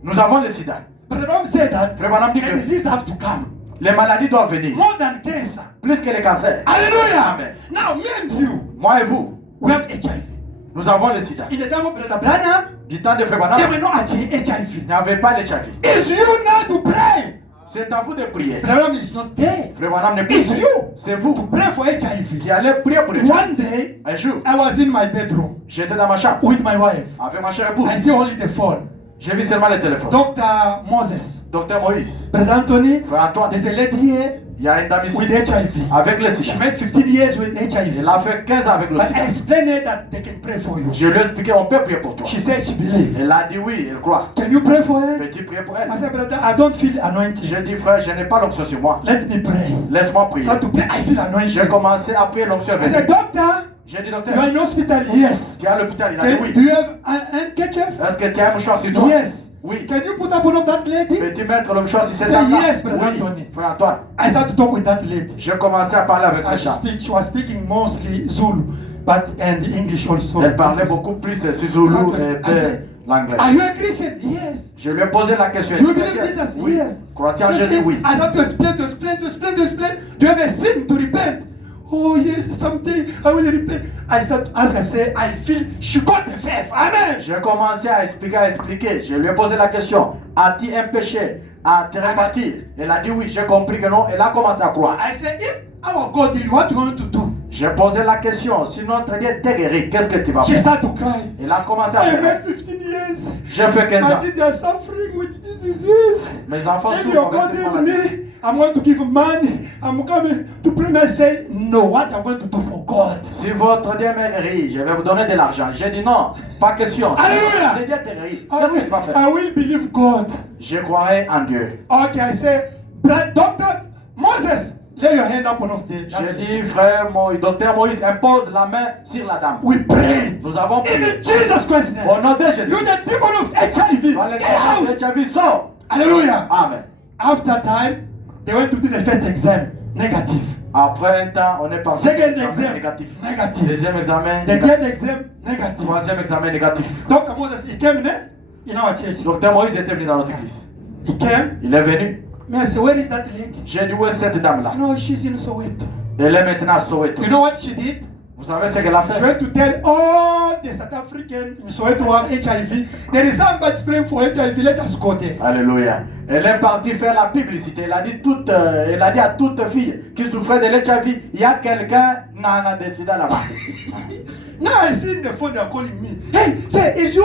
nous avons le sida. But the Bible said that Frère Branham dit the que disease have to come. les maladies doivent venir. More than cancer. Plus que les cancers. Hallelujah. Amen. Now, me and you, Moi et vous, we have HIV. nous avons le sida. In the time of Brother Branham, Du temps de Frère there Branham, were no il HIV. n'y avait pas l'HIV. It's you now to pray. C'est à vous de prier. Brother Branham is not there. Frère Branham n'est plus. It's you C'est to vous pray for HIV. qui allez prier pour les One day, Un jour, I was in my bedroom j'étais dans ma chambre with my wife. avec ma chère épouse. I see only the phone. J'ai vu seulement le téléphone. Dr. Moses, Docteur Moïse, Brother Anthony, Frère Antoine, there's a lady here il y a une dame ici with HIV. avec le She sida. made 15 years with HIV. Il a fait 15 ans avec le But I sida. explained her that they can pray for you. Je lui ai expliqué, on peut prier pour toi. She said she believed. Elle a dit oui, elle croit. Can you pray for her? Peux-tu prier pour I elle? said, brother, I don't feel anointed. J'ai dit, frère, je n'ai pas l'onction sur moi. Let me pray. Laisse-moi prier. Start to pray. I feel J'ai anointed. commencé à prier l'onction I avec said, lui. doctor, J'ai dit, you are docteur, in hospital? Yes. tu es à l'hôpital? Il a dit Do oui. you have an handkerchief? Est-ce que tu as un mouchoir sur toi? Yes. Oui. Can you put up one of that lady? Peux-tu mettre le mouchoir sur cette Say dame-là? yes, Brother Oui, Anthony. frère Antoine. I started to talk with that lady. J'ai commencé à parler avec cette dame. She was speaking mostly Zulu, but and English also. Elle parlait beaucoup plus sur Zulu Exactly. et I said, l'anglais. are you a Christian? Yes. Je lui ai posé la question. Do you believe Jesus? Oui. Yes. Crois-tu en Yes, Jésus? Oui. I started to explain. Do you have a sin to repent? Oh yes, someday I will repent. I started to ask her, say, I feel she got the faith. Amen. J'ai commencé à expliquer. Je lui ai posé la question. As-tu un péché à te repentir? Elle a dit oui. J'ai compris que non. Elle a commencé à croire. I said, if our God did, what you want to do? J'ai posé la question. Si notre Dieu t'est guéri, qu'est-ce que tu vas She faire? started to cry. Elle a commencé à I pleurer. made 15 years. J'ai fait 15 ans. Until they are suffering with this disease. Mes enfants If souffrent your avec God cette in maladie. me, I'm going to give money. I'm coming to pray. I say, no, what I'm going to do for God? Si votre Dieu m'est guéri, je vais vous donner de l'argent. J'ai dit non, pas question. Si Alléluia. le Dieu t'est guéri, I qu'est-ce que tu vas will, faire? I will believe God. Je croirai en Dieu. Okay, I say, Dr. Moses, lay your hand up one of the. J'ai dit, frère Moïse, docteur Moïse, impose la main sur la dame. We prayed. Nous avons prié. In Jesus Christ's name. Au nom de Jésus. You the demon of HIV. Dans le Get out. nom de Jésus, sors. Hallelujah. Amen. After time, they went to do the first exam. Negative. Après un temps, on est passé. Second exam. Négatif. Negative. Deuxième examen. The Négatif. third exam. Negative. Troisième examen négatif. Dr. Moses, he came there in our church. Docteur Moïse était venu dans notre église. He came. Il est venu. Me, I said, where is that lady? J'ai dit, où est cette dame-là? No, she's in Soweto. Elle est maintenant à Soweto. You know what she did? Vous savez ce qu'elle a She fait? went to tell all the South Africans in Soweto who have HIV. There is somebody praying for HIV. Let us go there. Alléluia. Elle est partie faire la publicité. Elle a dit à toute fille qui souffrait de l'HIV, il y a quelqu'un qui a décidé là-bas. Now I see in the phone they are calling me. Hey, say, is you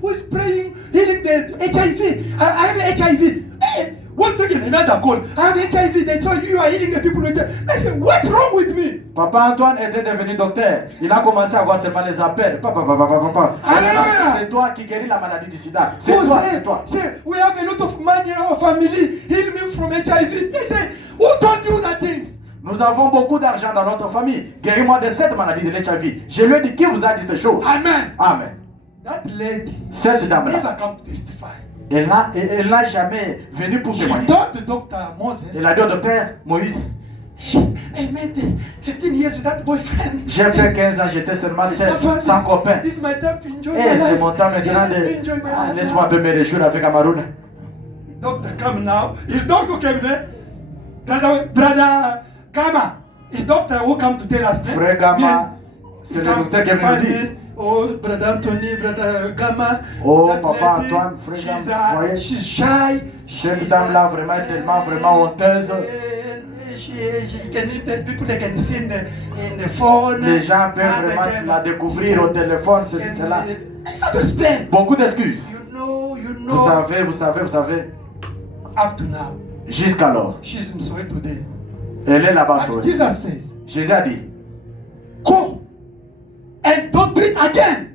who is praying, healing the HIV? I have HIV. Hey, once again, another call. I have HIV. They tell you are healing the people with HIV. I said, what's wrong with me? Papa Antoine était devenu docteur. Il a commencé à avoir seulement les appels. Papa. Alléluia. C'est toi qui guéris la maladie du sida. C'est Who toi, say, c'est toi. say, we have a lot of money in our family. Heal me from HIV. They say, who told you that things? Nous avons beaucoup d'argent dans notre famille. Guéris-moi de cette maladie de l'HIV. Je lui ai dit, qui vous a dit ces choses? Amen. Amen. That lady, Cette she dame-là. never come to testify. Elle n'a jamais venu pour She témoigner. told the doctor Moses, Elle a dit au docteur Moïse, I made 15 years with that boyfriend. j'ai fait 15 ans, j'étais seulement seul, sans copain. This is my time to enjoy Et my c'est life. mon temps maintenant Let me enjoy my de... life Laisse-moi un now. peu me réjouir avec Cameroun. Doctor come now. His doctor came there. Brother Kama. His doctor will come to tell us. Frère Gama, c'est le docteur qui est venu nous dire. Oh, Brother Anthony, Brother Gamma. Oh, that Papa lady, Antoine, Frère she's, Gamma, voyez. she's shy. Cette dame-là, vraiment, est tellement, vraiment honteuse. She can, people they can see in the phone. Les gens peuvent and they vraiment can- la découvrir au téléphone, she ceci, can- cela. It's not explain. Beaucoup d'excuses. You know. Vous savez, vous savez, vous savez. Up to now, Jusqu'alors, she's in Soweto today. elle est là-bas. But sur Jesus says, Jésus a dit, go and don't do it again.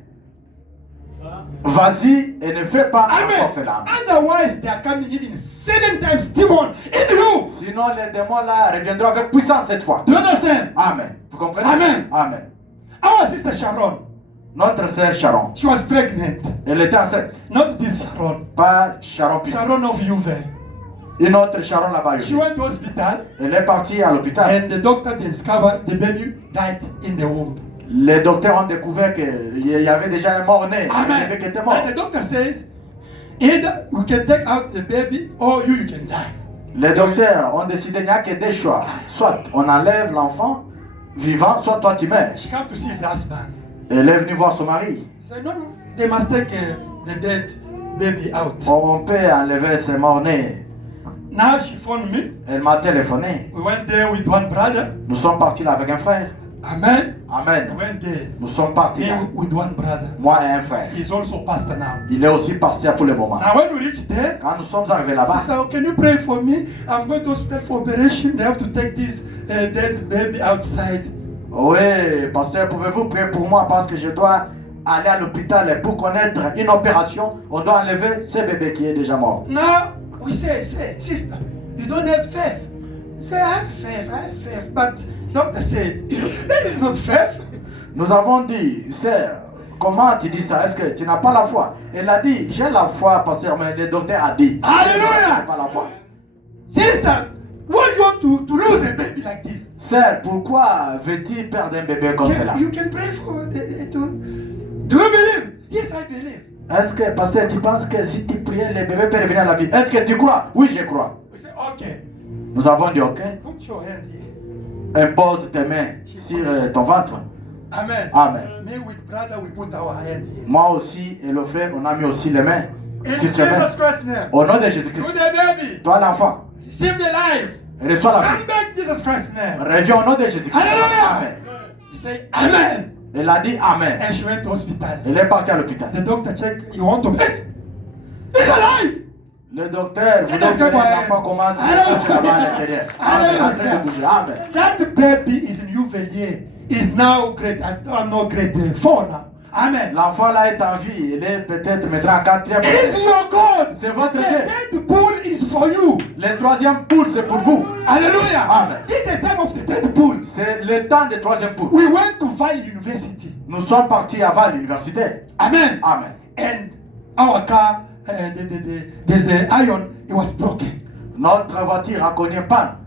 vas-y et ne fais pas Amen. encore cela. Otherwise, they are coming even 7 times demon in you. Sinon, les démons-là reviendront avec puissance cette fois. Do you understand? Amen. Vous comprenez? Amen. Amen. Our sister Sharon, Notre sœur Sharon, she was pregnant. elle était enceinte. Not this Sharon. Pas Sharon Pino. Sharon of Juve. Une autre Sharon là-bas. She went to hospital Elle est partie à l'hôpital. and the doctor discovered the baby died in the womb. Les docteurs ont découvert qu'il y avait déjà un mort-né. Un Amen. bébé qui était mort. And the doctor says, either we can take out the baby or you can die. Les docteurs ont décidé qu'il n'y a que deux choix. Soit on enlève l'enfant vivant, soit toi tu meurs. She came to see his husband. Elle est venue voir son mari. He said, no, they must take the dead baby out. On peut enlever ce mort-né. Now she phoned me. Elle m'a téléphoné. We went there with one brother. Nous sommes partis là avec un frère. Amen. We Amen. went there. Nous sommes partis là. Here with one brother. Moi et un frère. He's also pastor now. Il est aussi pasteur pour le moment. Now when we reached there, Quand nous sommes arrivés she là-bas, said, oh, can you pray for me? I'm going to hospital for operation. They have to take this dead baby outside. oui, pasteur, pouvez-vous prier pour moi parce que je dois aller à l'hôpital et pour connaître une opération, on doit enlever ce bébé qui est déjà mort. Now we say, sister, you don't have faith. Say, I have faith. But doctor said, that is not faith. Nous avons dit, sœur, comment tu dis ça? Est-ce que tu n'as pas la foi? Elle a dit, j'ai la foi, pasteur, mais le docteur a dit. Alléluia! Tu n'as pas la foi. Sister, why you want to lose a baby like this? Sœur, pourquoi veux-tu perdre un bébé comme cela? You can pray for do you believe? Yes, I believe. Est-ce que, pasteur, tu penses que si tu priais, le bébé peut revenir à la vie? Est-ce que tu crois? Oui, je crois. We say, okay, Nous avons dit, ok, put your hand here. impose tes mains sur ton ventre. Amen. Amen. Me with brother, we put our hand here. Moi aussi et le frère, on a mis aussi les mains In sur ses mains. Jesus Christ's name. Au nom de To Jésus-Christ. the baby. Toi l'enfant, Receive the life. reçois la Come vie. back, Jesus Christ's name. Reviens au nom de Jésus-Christ. Hallelujah. Amen. He said, Amen. Elle a dit Amen. And she went to hospital. Elle est partie à l'hôpital. The doctor checked, you want to hey, he's alive. Le docteur voulait que l'enfant commence à marcher là-bas à l'intérieur. Amen. En train de bouger. Amen. That baby is in Uvelier. Is now grade, no grade 4 now. Amen. L'enfant là est en vie. Il est peut-être maintenant en quatrième. Is your God. C'est votre The Dieu. dead pool is for you. Le troisième poule, c'est pour vous. Hallelujah. Amen. This is the time of the dead pool. C'est le temps du troisième poule. We went to Valle University. Nous sommes partis avant l'université. Amen. Amen. And our car, there's the iron, it was broken. Notre voiture a connu un panne.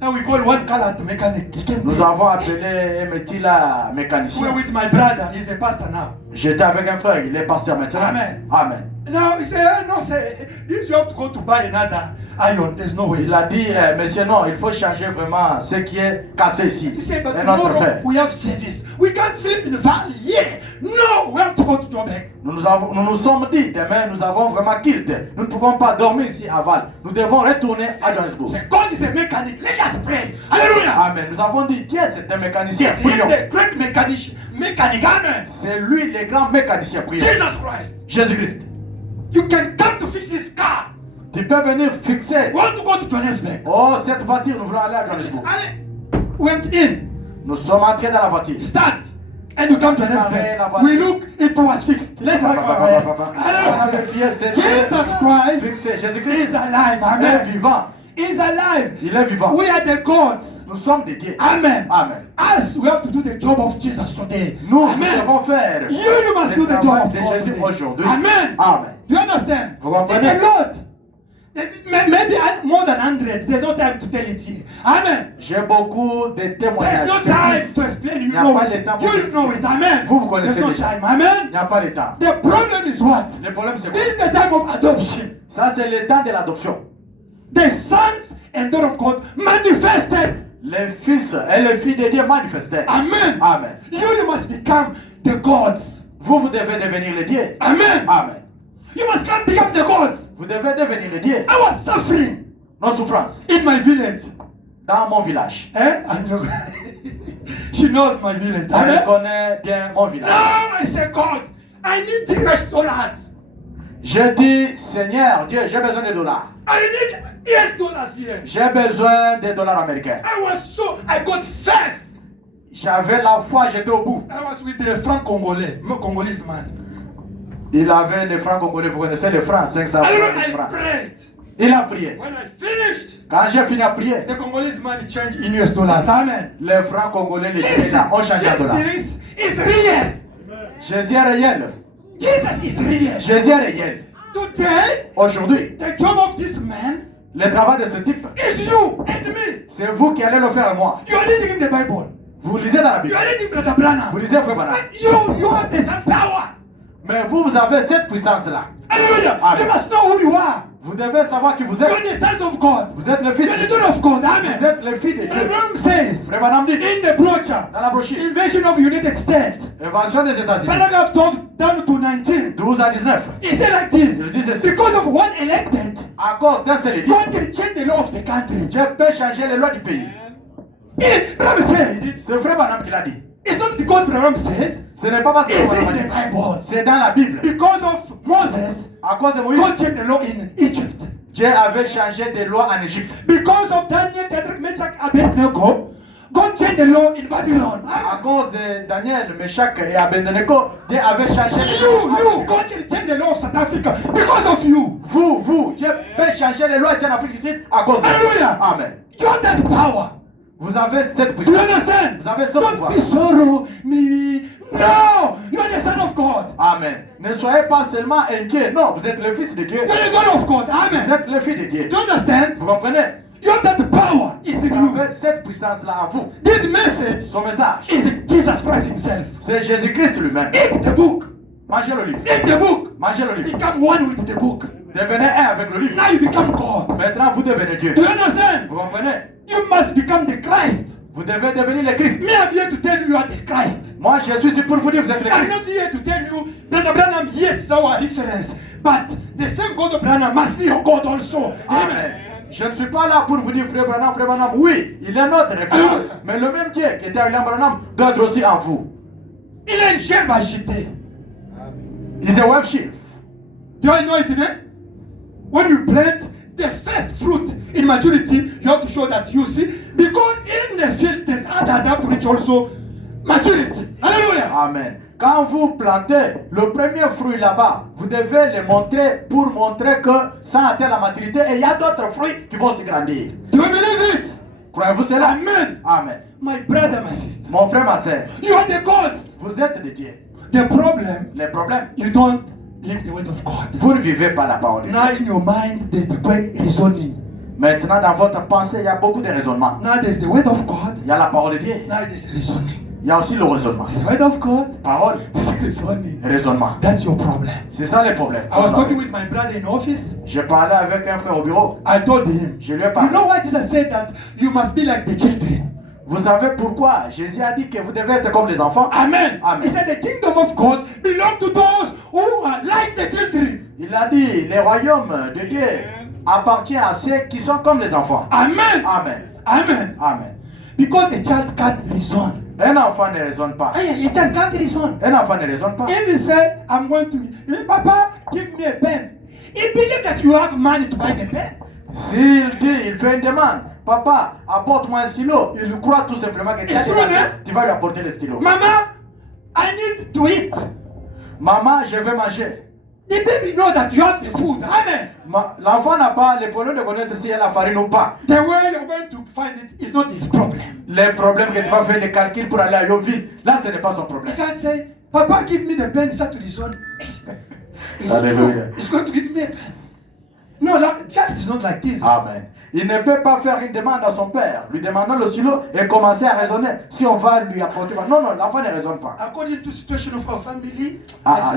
Now we call one car to mechanic. He came. Nous avons appelé un métier là, We mécanicien. were with my brother. He's a pastor now. J'étais avec un frère, il est pasteur maintenant. Amen. Amen. Now he said, no, say, this you have to go to buy another iron. There's no way. Il a dit, monsieur, non, il faut changer vraiment ce qui est cassé ici. You say, but Un autre tomorrow frère. we have service. We can't sleep in the valley. Yeah. No, we have to go to Joburg. Nous nous sommes dit, demain, nous avons vraiment quitté. Nous ne pouvons pas dormir ici à Val. Nous devons retourner à Johannesburg. Say, God is a mechanic. Let us pray. Hallelujah. Amen. Nous avons dit, Dieu c'est un mécanicien. Yes, he is Prions. the great mechanic. Amen. C'est lui le grand mécanicien. Prions. Jesus Christ. Jésus-Christ. You can come to fix this car. Tu peux venir fixer. We want to go to Johannesburg. Oh, cette voiture, nous voulons aller à Yes, Johannesburg. Ale went in. Nous sommes entrés dans la voiture. Start. And you come to Johannesburg. We look, it was fixed. Let's go. Jesus Christ Fixé. is Jésus-Christ alive. est Amen. vivant. Is alive. Il est vivant. We are the gods. Nous sommes des dieux. Amen. Amen. Us, we have to do the job of Jesus today. Nous Amen. devons faire You must do le the job travail of de God Jésus today. aujourd'hui. Amen. Amen. Do you understand? Vous comprenez? There's a lot. There's maybe more than 100. There's no time to tell it here. Amen. J'ai beaucoup de There's témoignages. no time to explain. You Il n'y a know pas it. le temps pour You know it. Amen. Vous connaissez There's no déjà. time. Amen. Il n'y a pas le temps. The problem is what? Le problème c'est This quoi? is the time of adoption. Ça c'est le temps de l'adoption. The sons and daughters of God manifested. Les fils et les filles de Dieu manifestés. Amen. Amen. You must become the gods. Vous devez devenir les dieux. Amen. Amen. You must become the gods. Vous devez devenir les dieux. I was suffering Nos souffrances. in my village. Dans mon village. Eh? She knows my village. Elle Amen. connaît bien mon village. Now I say, God, I need $US. Je dis, Seigneur, Dieu, j'ai besoin de dollars. I need $US here. J'ai besoin des dollars américains. I got faith. J'avais la foi, j'étais au bout. I was with the franc Congolais, Congolese man. Il avait les francs congolais, vous connaissez les francs, 500 I francs. prayed. Il a prié. When I finished, Quand j'ai fini à prier, the Congolese man changed in $US. Amen. les francs congolais, les Kenya, ont changé en dollars. This is real. Jésus est réel. Jesus is real. Jésus est réel. Today, Aujourd'hui, the job of this man le travail de ce type, is you and me. c'est vous qui allez le faire à moi. You are reading in the Bible. Vous lisez dans la You Bible. are reading Brother Branham. Vous lisez Frère Branham. But you have the same power. Mais vous avez cette puissance-là. Hallelujah. Amen. You must know who you are. Vous devez savoir qui vous You are êtes. the sons of God. Vous êtes le You fils are de the Dieu. daughter of God. Vous Amen. êtes le fils de Dieu. Abraham says Frère Branham dit, in the brochure, dans la brochure, Invasion of United States, Invention des États-Unis, paragraph 12 down to 19. 12 à 19. He said like this: Il dit ceci. because of one elected, À cause d'un seul élu, God can change the law of the country. Dieu peut changer les lois du pays. Abraham said, C'est Frère Branham qui l'a dit. it's not because Abraham says, Ce n'est pas parce que it's Frère in Branham the a dit. Bible. C'est dans la Bible. Because of Moses, À cause de Moïse, God changed the law in Egypt. Dieu avait changé des lois en Égypte. Because of Daniel, Shadrach, Meshach, Abednego, God changed the law in Babylon. À cause de Daniel, Meshach et Abednego, Dieu avait changé les lois. You, God can change the law of South Africa because of you. Vous, Dieu peut changer les lois ici en Afrique du Sud à cause de vous. Hallelujah. Amen. You have that power. Vous avez cette Do you puissance. understand? Vous avez ce Don't pouvoir. be sorrow, me. No, you are the son of God. Amen. Ne soyez pas seulement inquiets. Non, vous êtes le fils de Dieu. You are the daughter of God. Vous Amen. êtes le fils de Dieu. Do you understand? Vous comprenez? You have that power. It's in Vous you. avez cette puissance-là en vous. This message Son message, is Jesus Christ Himself. c'est Jésus-Christ lui-même. Eat the book. Mangez le livre. Eat the book. Mangez le livre. Become one with the book. Devenez un avec le livre. Now you become God. Maintenant, vous devenez Dieu. Do you understand? Vous comprenez? You must become the Christ. Vous devez devenir le Christ. Me, I'm here to tell you you are the Christ. Moi, je suis ici pour vous dire que vous êtes le I'm Christ. not here to tell you, Brother Branham, yes, is our reference, but the same God of Branham must be your God also. Amen. Amen. Je ne suis pas là pour vous dire Frère Branham, oui, il est notre référence. Mais le même Dieu qui était à William Branham doit être aussi en vous. Il a une gerbe agitée. Il est web chief. Do you know it, eh? When you plant the first fruit in maturity, you have to show that you see, because in the field there's others that have to reach also maturity. Hallelujah. Amen. Quand vous plantez le premier fruit là-bas, vous devez le montrer pour montrer que ça a atteint la maturité et il y a d'autres fruits qui vont se grandir. Do you believe it? Croyez-vous cela? Amen. Amen. My brother, my sister, Mon frère, ma soeur, you are the gods. vous êtes de Dieu. The problem, Les problèmes, you don't live the word of God. vous ne vivez pas la parole de Dieu. Now in your mind, there's the great reasoning. Maintenant, dans votre pensée, il y a beaucoup de raisonnements. Now there's the word of God. Il y a la parole de Dieu. Now there's reasoning. Il y a aussi le raisonnement. The word of God. Parole, There's reasoning. raisonnement. That's your problem. C'est ça le problème. I was talking with my brother in office. J'ai parlé avec un frère au bureau. I told him, Je lui ai you parlé. know why Jesus said that you must be like the children? Vous savez pourquoi Jésus a dit que vous devez être comme les enfants? Amen. Amen. He said the kingdom of God belongs to those who are like the children. Il a dit, le royaume de Dieu appartient à ceux qui sont comme les enfants. Amen. Amen. Amen. Amen. Because a child can't reason. Un enfant ne raisonne pas. Hey, a child can't reason. Un enfant ne raisonne pas. If you say, I'm going to, hey, Papa, give me a pen. He believes that you have money to buy the pen. S'il dit, il fait une demande, papa, apporte-moi un stylo, il croit tout simplement que It's true, hein? tu vas lui apporter le stylo. Mama, I need to eat. Maman, je vais manger. The baby know that you have the food. Amen. L'enfant n'a pas le problème de connaître s'il y a la farine ou pas. The way you're going to find it is not his problem. Le problème que tu vas faire les calculs pour aller à Yoville, là ce n'est pas son He problème. can't say, Papa, give me the pen. He start to reason. Hallelujah. He's going to give me a pen. No, that child is not like this. Amen. Il ne peut pas faire une demande à son père, lui demandant le stylo et commencer à raisonner si on va lui apporter. Non, non, l'enfant ne raisonne pas. According to the situation of our family,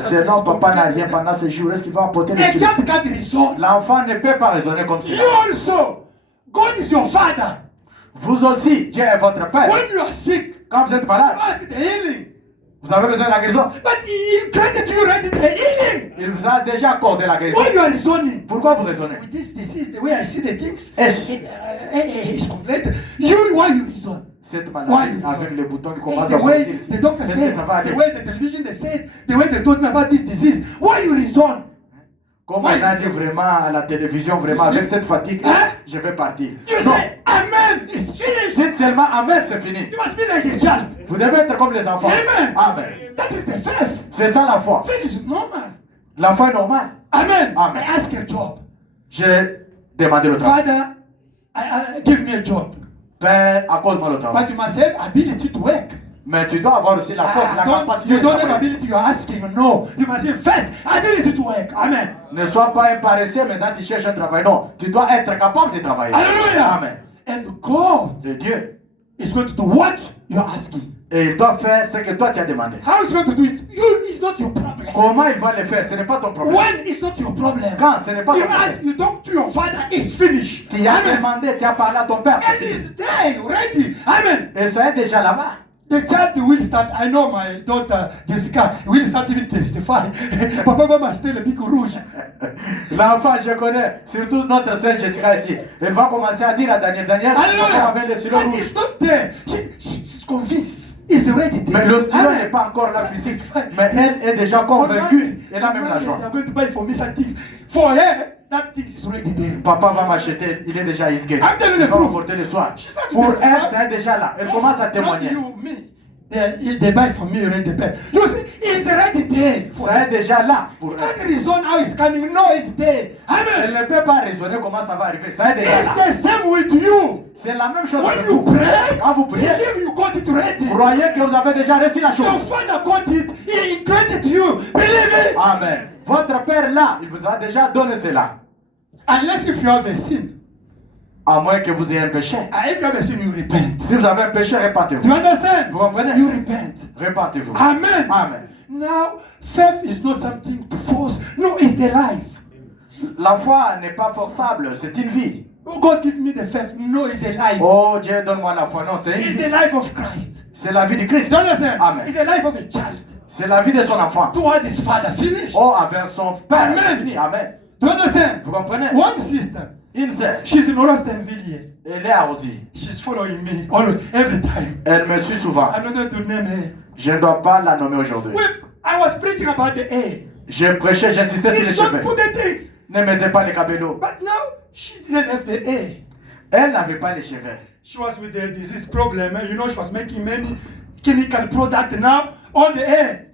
C'est non, papa n'a rien pendant ce jour. Est-ce qu'il va apporter le a stylo? child can't reason. L'enfant ne peut pas raisonner comme You ça. also, God is your father. Vous aussi, Dieu est votre Père. When you are sick, Quand vous êtes you malade, ask the healing. vous avez besoin de la guérison. But he granted you already the healing. Il vous a déjà accordé la guérison. Why you are reasoning? Pourquoi vous raisonnez? With this disease, the way I see the things, Est-ce it's complete. Why you reason? cette Why maladie you avec reason? les boutons qui Hey, commencent the à way sortir? the doctor Est-ce que said, ça va aller? the way the television they said, the way they told me about this disease. Why you reason? Comme Why on a you dit say- vraiment à la télévision, vraiment You see? avec cette fatigue, Hein? je vais partir. You Non, say, Amen, it's finished. dites seulement Amen, c'est fini. You must be like a child. Vous devez être comme les enfants. Amen. Amen. That is the faith. C'est ça la foi. Faith is normal. La foi est normale. Amen. Amen. I ask a job. J'ai demandé le travail. Father, give me a job. Père, accorde-moi le travail. But you must have ability to work. Mais tu dois avoir aussi la force, la capacité You de don't have travailler. ability, you're asking. No. You must have first ability to work. Amen. Ne sois pas un paresseux, maintenant tu cherches un travail. Non, tu dois être capable de travailler. Hallelujah. Amen. And God C'est Dieu. is going to do what you're asking. Et il doit faire ce que toi tu as demandé. How is he going to do it? It's not your problem. Comment il va le faire? Ce n'est pas ton problème. When it's not your problem. Quand ce n'est pas You ton problème. ask, you talk to your father, it's finished. Tu as Amen. demandé, tu as parlé à ton père. And it's there, ready. Amen. Et ça est déjà là-bas. The child will start. I know my daughter Jessica will start even testify. Papa va m'acheter le bic rouge. L'enfant, je connais, surtout notre sœur Jessica ici. Elle va commencer à dire à Daniel, Daniel, Hallelujah. avec le stylo But rouge. it's not there. She's convinced. It's already there. Mais le stylo Amen. n'est pas encore là physique. Mais elle est déjà convaincue. Elle a même la joie. They're going to buy for me some things. For her, that thing is already there. Papa va m'acheter, il est déjà isqué. I'm telling Il you the va truth. m'apporter le soir. She said Pour this, elle, right? c'est déjà là. Elle commence à Not témoigner. you, me. They buy for me already there. You see, it's already there. For Ça est déjà là pour You elle. can't reason how it's coming. No, it's there. Elle Amen. ne peut pas raisonner comment ça va arriver. Ça est déjà là. It's the same with you. C'est la même chose When avec you vous. pray, Quand vous priez, believe you got it ready. croyez que vous avez déjà reçu la Your chose. father got it. He granted you. Believe it. Amen. Votre Père là, il vous a déjà donné cela. Unless if you have a sin. À moins que vous ayez un péché. If you have a sin, you repent. Si vous avez un péché, Do you répentez-vous. understand? Vous comprenez? You repent. Répentez-vous. Amen. Amen. Now, faith is not something to force. No, it's the life. La foi n'est pas forçable, c'est une vie. Oh, God give me the faith. No, it's a life. Oh Dieu, donne-moi la foi. Non, c'est une It's vie. the life of Christ. C'est la vie de Christ. Do you understand? Amen. It's the life of a child. C'est la vie de son enfant. Toward his father. Finish. Oh, avec son Père. Amen. C'est fini. Amen. Do you understand? Vous comprenez? One sister, Une sœur, she's in Orostanville. elle est à Rosie. She's following me always, every time. Elle me suit souvent. I don't know to name her. Je ne dois pas la nommer aujourd'hui. Wait, I was preaching about the air. Je prêchais, j'insistais sur les She's not cheveux. put the things. Ne mettez pas les cabellos. But now, she didn't have the air. Elle n'avait pas les cheveux. She was with the disease problem. You know, she was making many chemical products. Now, all the air.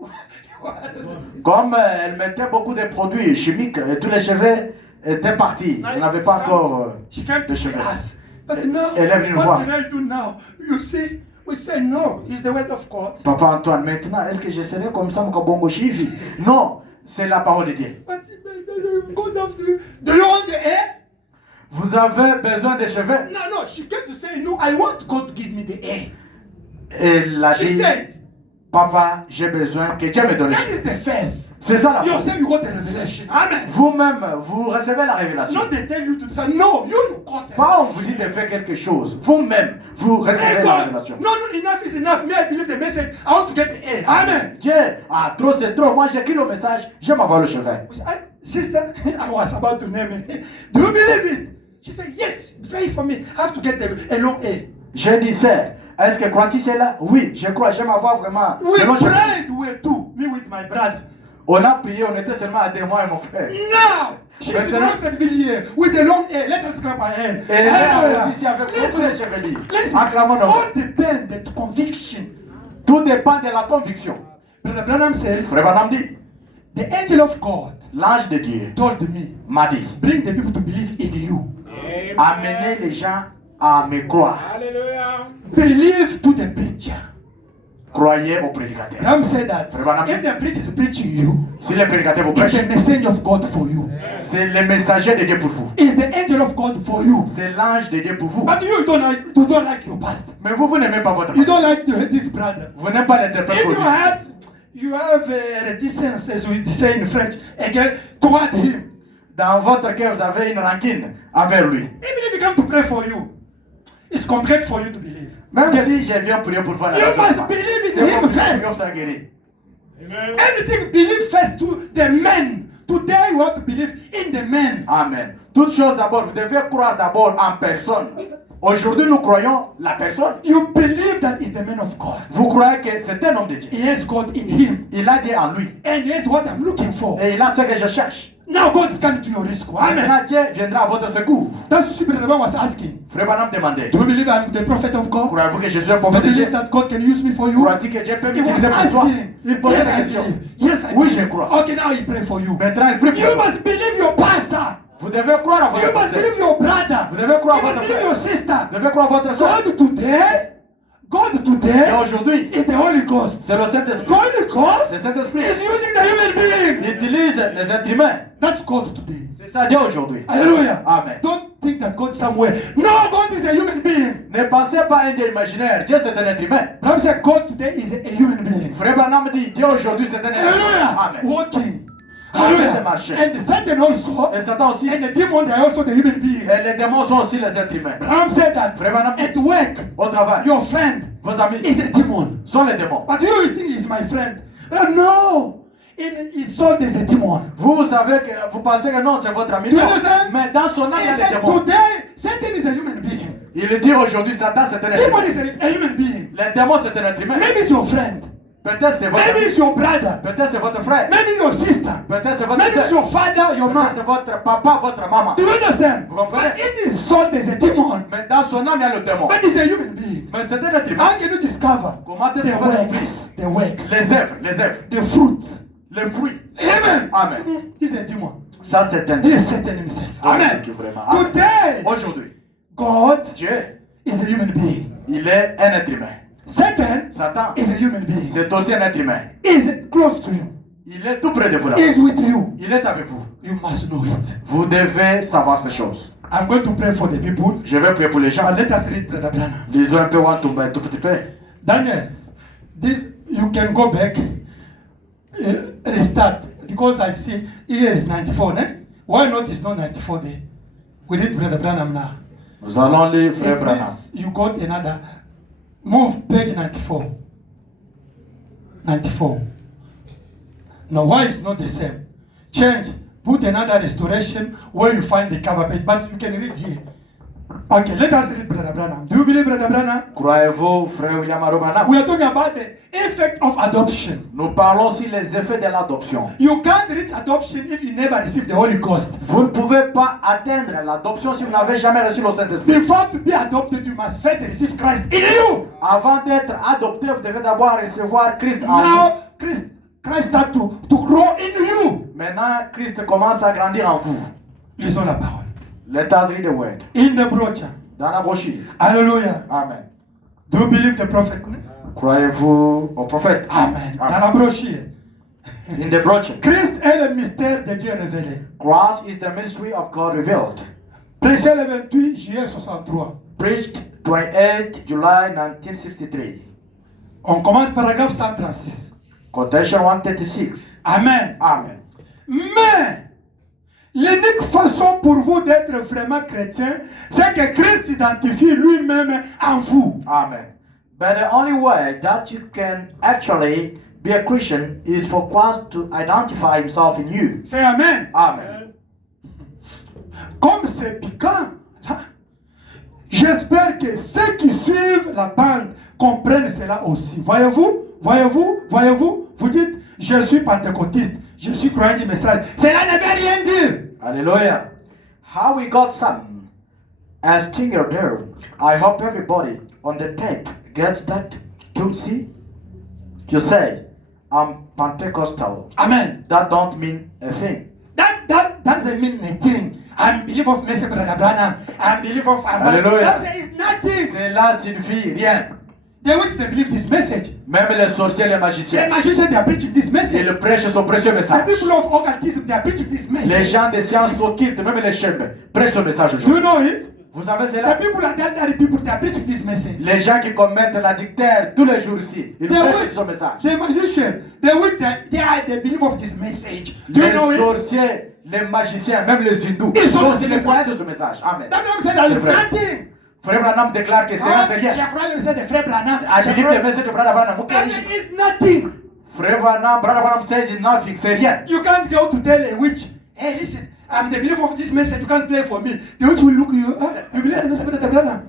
Comme elle mettait beaucoup de produits chimiques, et tous les cheveux étaient partis. Elle n'avait pas encore She came de to cheveux. us. But now, Elle est venue what voir. can I do now? You see, we say no. It's the word of God. Papa Antoine, maintenant, est-ce que je serai comme ça, mon bongo chivi? Non, c'est la parole de Dieu. But God have to. Do you want the air? Vous avez besoin de cheveux? No. She came to say no. I want God to give me the air. Elle a She dit, said, Papa, j'ai besoin que Dieu me donne les that cheveux. is the faith. C'est ça la You foi. say you got the revelation. Amen. Vous-même, vous recevez la révélation. Not they tell you to say no. You got it. Pas on vous dit de faire quelque chose. Vous-même, vous recevez Hey la God, révélation. no, enough is enough. Me, I believe the message. I want to get the air. Amen. Dieu, ah, trop c'est trop. Moi, j'écris le message, j'aime avoir le cheveu. Sister, I was about to name it. Do you believe it? She said, yes, pray for me. I have to get a long air. J'ai dit, sœur, est-ce que crois-tu cela? Oui, je crois, j'aime avoir vraiment We de longs cheveux. prayed, we too. Me with my brother. On a prié, on était seulement à deux, moi et mon frère. Now, she's in Rosenville with a long hair. Let us clap our hands. Et là, ici avec beaucoup de cheveux. Acclamons nos All depends on conviction. Tout dépend de la conviction. Brother Branham says, Frère Branham dit, the angel of God l'ange de Dieu told me, m'a dit, bring the people to believe in you. amenez les gens à me croire. Believe to the preacher. Croyez au prédicateur. Branham said that Frère Branham if dit, the preacher is preaching you, si le prédicateur vous it's prêche, the messenger of God for you. c'est le messager de Dieu pour vous. It's the angel of God for you. C'est l'ange de Dieu pour vous. But you don't like your pastor. Mais vous n'aimez pas votre You pasteur. don't like this brother. Vous n'aimez pas l'interprète In pour your lui. heart, you have a reticence, as we say in French, again toward him. Dans votre cœur, vous avez une rancune envers lui. Even if he come to pray for you, It's complete for you to believe. Même si je viens prier pour voir la You raison, must believe in him first. Dieu sera guéri. Everything believe first to the men. Today you have to believe in the men. Amen. Toute chose d'abord, vous devez croire d'abord en personne. Aujourd'hui, nous croyons la personne. You believe that is the man of God. Vous croyez que c'est un homme de Dieu. He has God in him. Il a Dieu en lui. And here's what I'm looking for. Et il a ce que je cherche. Now God is coming to your rescue. Amen. Maintenant, Dieu viendra à votre secours. That's what Brother was asking. Frère Branham demandait. Do you believe I'm the prophet of God? Croyez-vous que Jésus est un Do you prophète de Dieu? believe that God can use me for you? Croyez-vous que Dieu peut He was m'utiliser pour toi? asking. Il posait Yes, la I question. believe. Yes, I Oui, believe. je crois. Okay, now he pray for you. Maintenant, il prie You pour toi. must believe your pastor. Vous devez croire à You votre must frère. believe your brother. Vous devez croire à You votre must believe your frère. sister. Vous devez croire à votre soeur. God Et today aujourd'hui, is the Holy Ghost. c'est le Saint-Esprit. The Holy Ghost Le Saint-Esprit is using the human being. il utilise les êtres humains. That's God today. C'est ça Dieu aujourd'hui. Hallelujah. Amen. Don't think that God is somewhere. No, God is a human being. Ne pensez pas à un Dieu imaginaire. Dieu, c'est un être humain. Bible said God today is a human being. Frère Branham dit, Dieu aujourd'hui, c'est un être humain. Hallelujah. Amen. Walking. Amen. Hallelujah. And the Satan also, Et Satan aussi. and the demon, they are also the human being. Et les démons sont aussi les êtres humains. Abraham said that Frère Branham dit, at work, au travail, your friend vos amis is a demon. sont les démons. But you think he's my friend? No. In his soul, there's a demon. Vous savez que vous pensez que non, c'est votre ami. Do you Non. understand? Mais dans son âme, il y He a des said démons. today, Satan is a human being. Il dit aujourd'hui, Satan, c'est un être Demon humain. is a human being. Les démons, c'est un être humain. Maybe it's your friend. Peut-être c'est votre Maybe ami. it's your brother. Peut-être c'est votre frère. Maybe your sister. Peut-être c'est votre Maybe it's sœur. your father, your Peut-être c'est mom. votre papa, votre maman. Do you understand? Vous comprenez? But in his soul, there's a demon. Mais dans son âme, il y a le démon. But he's a human being. Mais c'est un être humain. How can you discover Comment est-ce the que vous faites works? The works. les œuvres, The fruits. les fruits. Amen. Amen. He's a demon. Ça, c'est un He is démon. Satan himself. Amen. Amen. Vraiment. Amen. Today, Aujourd'hui, God Dieu, is a human being. il est un être humain. Satan Satan, is a human being. c'est aussi un être humain. Is close to you. Il est tout près de vous là. Is with you. Il est avec vous. You must know it. Vous devez savoir ces choses. I'm going to pray for the people. Je vais prier pour les gens. But let us read Brother Branham. Lisons un peu, un tout petit peu. Daniel, this you can go back, restart, because I see here is 94, eh? Why not it's not 94 there? We need Brother Branham now. Nous allons lire Frère Hey, Branham. please, you got another, move page 94. 94. Now why is not the same? Change, put another restoration where you find the cover page, but you can read here. Okay, let us read Brother Branham. Do you believe Brother Branham? Croyez-vous, Frère William Arrow Branham? We are talking about the effect of adoption. Nous parlons aussi les effets de l'adoption. You can't reach adoption if you never receive the Holy Ghost. Vous ne pouvez pas atteindre l'adoption si vous n'avez jamais reçu le Saint-Esprit. Before to be adopted, you must first receive Christ in you. Avant d'être adopté, vous devez d'abord recevoir Christ en vous. Now, Christ start to grow in you. Maintenant, Christ commence à grandir en vous. Lisons la parole. Let us read the word. In the brochure. Dans la brochure. Hallelujah. Amen. Do you believe the prophet? Croyez-vous au prophète? Amen. Dans la brochure. In the brochure. Christ est le mystère de Dieu révélé. Christ is the mystery of God revealed. Prêché le 28 juillet 63. Preached 28 July 1963. On commence paragraphe 136. Quotation 136. Amen. Amen. Mais l'unique façon pour vous d'être vraiment chrétien, c'est que Christ s'identifie lui-même en vous. Amen. But the only way that you can actually be a Christian is for Christ to identify himself in you. C'est Amen. Amen. Comme c'est piquant, là, j'espère que ceux qui suivent la bande comprennent cela aussi. Voyez-vous, vous dites, je suis pentecôtiste, je suis croyant du message. Cela ne veut rien dire. Hallelujah. How we got some as stinger there. I hope everybody on the tape gets that. To see, you say, I'm Pentecostal. Amen. That don't mean a thing. That doesn't mean anything. I'm believer of Messiah Brother Branham. I'm believer of Hallelujah. That is nothing. Cela signifie rien. They which they believe this message. Même les sorciers, les The magiciens, magicians they are preaching this ils message. le prêchent son précieux The message. people of occultism they are preaching this Les message. gens des sciences occultes, même les chambres, prêchent ce message Do you aujourd'hui. know it? Vous savez The cela? people are the elderly people they are preaching this message. Les gens qui commettent l'adultère tous les jours-ci, ils The prêchent witch, ce message. the magician, the witch, they are the believer of this message. Do you Les know it? sorciers, les magiciens, même les hindous, Ils ils sont sont dans aussi ce les message. croyants de ce message. Amen. That means that there is C'est vrai. nothing. Frère Branham déclare que c'est rien, c'est rien. J'ai croyé le message de Frère Branham. I believe the message of Brother Branham. That is nothing. Frère Branham, Brother Branham says it's nothing, c'est rien. You can't go to tell a witch, hey, listen, I'm the believer of this message, you can't play for me. The witch will look at you, you believe in the message of Brother Branham?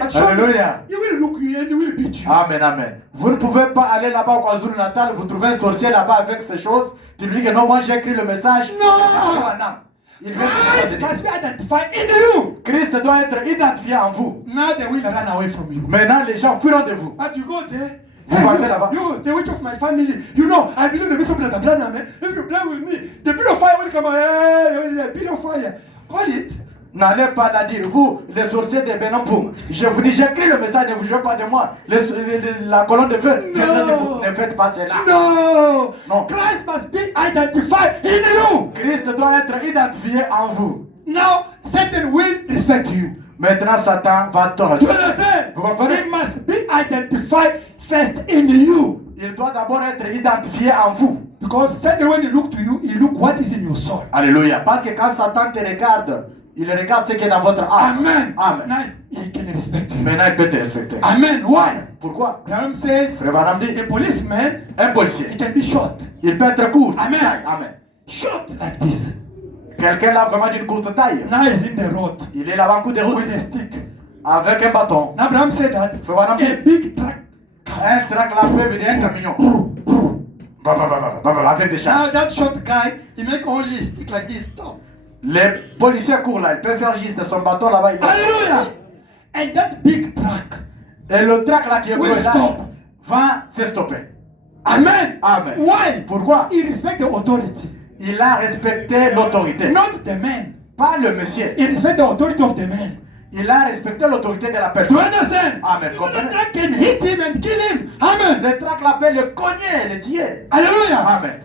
But Alléluia. he will look at you and he will beat you. Amen, amen. Vous ne pouvez pas aller là-bas au KwaZulu Natal, vous trouvez un sorcier là-bas avec ces choses, tu lui dis que non, moi j'ai écrit le message. Non. Il veut Christ must be identified in you. Christ doit être identifié en vous. Now they will run away from you. Maintenant, les gens fuiront de vous. But you go there. Vous partez là-bas. You, the witch of my family, you know, I believe the bishop of the Branham, man. If you play with me, the bill of fire will come out. Hey, the bill of fire. Call it. N'allez pas la dire, vous, les sorciers de Benampoum. Je vous dis, j'écris le message, ne vous jouez pas de moi. La colonne de feu, No. ne faites pas cela. No. Non. Christ must be identified in you. Christ doit être identifié en vous. Now, Satan will respect you. Maintenant, Satan va te You respecter. understand? Vous comprenez? He must be identified first in you. Il doit d'abord être identifié en vous. Because Satan, when he look to you, he look what is in your soul. Alléluia. Parce que quand Satan te regarde, il regarde ce qui est dans votre âme. Amen. Amen. Now he can respect you. Maintenant, il peut te respecter. Amen. Why? Pourquoi? Branham says Frère Branham dit, a policeman, un policier, he can be shot. il peut être court. Amen. Amen. Shot like this. Quelqu'un là vraiment d'une courte taille. Now he's in the road Il est là en coup de route with a stick. avec un bâton. Now Branham said that Frère Branham a dit, big truck. un trac là peut venir un camion. Avec des Now charges. that short guy, he make only a stick like this. Stop. Les policiers courent là, ils peuvent faire juste son bâton là-bas. Hallelujah. And that big truck. Et le trac là qui est Will là stop. va se stopper. Amen. Amen. Why? Pourquoi? He respect the authority. Il a respecté l'autorité. Not the man. Pas le monsieur. He respect the authority of the man. Il a respecté l'autorité de la Do you personne. understand? Amen. The Comprenez? truck can hit him and kill him. Amen. Le trac là peut le cogner, le tuer. Hallelujah. Amen.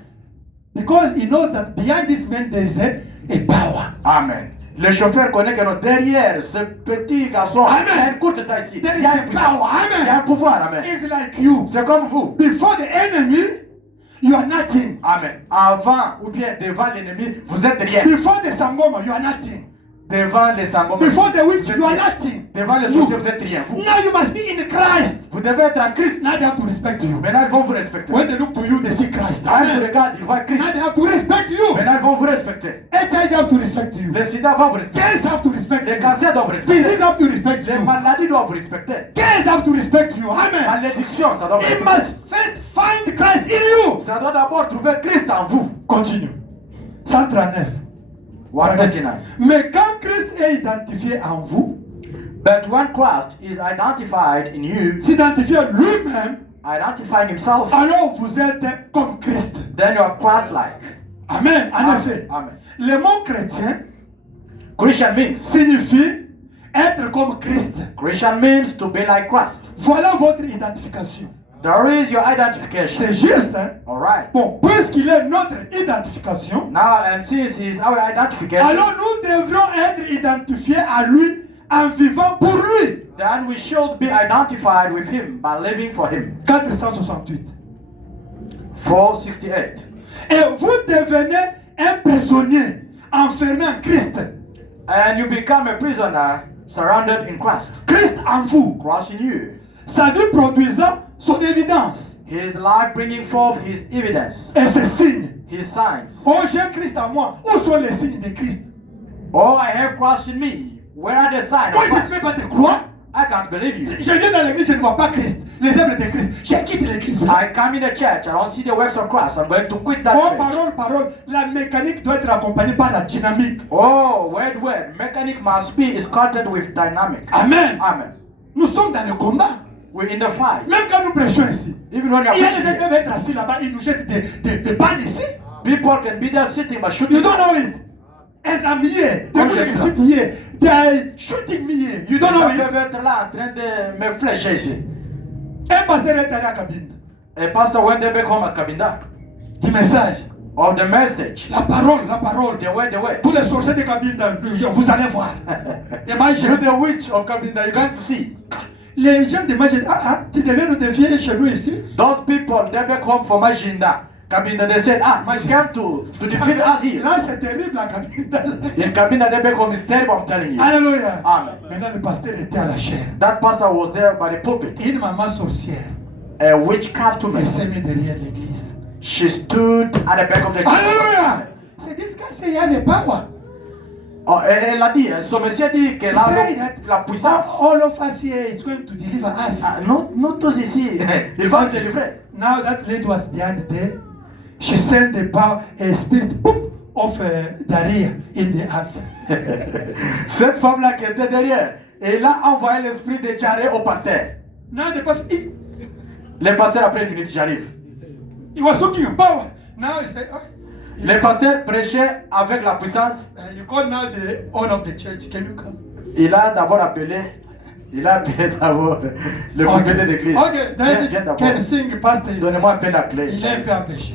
Because he knows that behind this man there is a power. Amen. Le chauffeur connaît que derrière ce petit garçon, Amen. il y a une courte taille ici. There Il is y a a une puissance. power. Il y a un Amen. pouvoir. Amen. It's like you. C'est comme vous. Before the enemy, you are nothing. Amen. Avant ou bien devant l'ennemi, vous êtes rien. Before the Sangoma, you are nothing. Devant les sangomans, Before the witch, vous êtes you are rien. nothing. Devant les You. sorciers, vous êtes rien. Vous, Now you must be in Christ. vous devez être en Christ. Now they have to respect you. Maintenant, ils vont vous respecter. When they look to you, they see Christ. Quand ils Amen. regardent, ils voient Christ. Now they have to respect you. Maintenant, ils vont vous respecter. HIV have to respect you. Les sida vont vous respecter. Cancer have to respect Les you. cancers doivent vous Disease respecter. have to respect Les you. maladies doivent vous respecter. Cancer have to respect you. Amen. Malédiction, ça doit vous He respecter. must first find Christ in you. Ça doit d'abord trouver Christ en vous. Continue. 139. 139. Mais quand Christ est identifié en vous, But when Christ is identified in you, s'identifier lui-même, identifying himself, alors vous êtes comme Christ. then you are Christ-like. Amen. En effet. Amen. Le mot chrétien Christian means signifie être comme Christ. Christian means to be like Christ. Voilà votre identification. There is your identification. C'est juste, hein? All right. Bon, puisqu'il est notre identification, Now, and since he is our identification, alors nous devrons être identifiés à lui en vivant pour lui. then we should be identified with him by living for him. 468. 468. Et vous devenez un prisonnier enfermé en Christ. And you become a prisoner surrounded in Christ. Christ en vous. Christ in you. Sa vie produisant son évidence His life bringing forth his evidence, et ses signes. his signs. Oh, j'ai Christ en moi. Où sont les signes de Christ? Oh, I have Christ in me. Where are the signs Moi, of je ne Christ? peux pas te croire. I can't believe you. Je viens dans l'église, je ne vois pas Christ. Les œuvres de Christ. Je quitte l'église. I come in the church, I don't see the works of Christ. I'm going to quit that Oh, church. parole. La mécanique doit être accompagnée par la dynamique. Oh, word. Mechanic must be escorted with dynamic. Amen. Amen. Nous sommes dans le combat. We're in the fight. Même quand nous prêchons ici. Even when Il y a des gens qui you're peuvent être assis là-bas, ils nous jettent des balles ici. people can be there sitting but You shooting. don't know it. As I'm here, the Comme people je that suis sit here, they are shooting me here. You don't know Ils it. peuvent être là en train de me flécher ici. Un pasteur est allé à la cabine. A pastor went there back home at Kabinda. Du message. Of the message. La parole. The way. Tous les sorciers de cabine, vous allez voir. You're the witch of Kabinda, you're going to see. Les gens de Majid, tu devais nous défier chez nous ici. Those people, they back home from Majinda. Kabinda, they said, he came to defeat us here. Là, c'est terrible, la capitale. In Kabinda, they become terrible, I'm telling you. Alléluia. Amen. Maintenant, le pasteur était à la chair. That pastor was there by the pulpit. Une maman sorcière, A witchcraft woman. elle s'est mise derrière l'église. She stood at the back of the church. Alléluia. C'est this guy say he had the power. Oh, elle a dit, son monsieur dit qu'elle He a said that la puissance. all of us here is going to deliver us. Nous tous ici, il va nous délivrer. Now that lady was behind there. She sent the power, a spirit boop, of diarrhea in the heart. Cette femme-là qui était derrière, elle a envoyé l'esprit de diarrhée au pasteur. Now the pastor, Le pasteur, après une minute, j'arrive. he was talking about. Now he said, Le pasteur prêchait avec la puissance. you call now the owner of the church. Can you come? Il a d'abord appelé d'abord le propriétaire d'église. Okay, David Viens can d'abord. sing, pastor. Donnez-moi un peu la clé. Il est un peu empêché.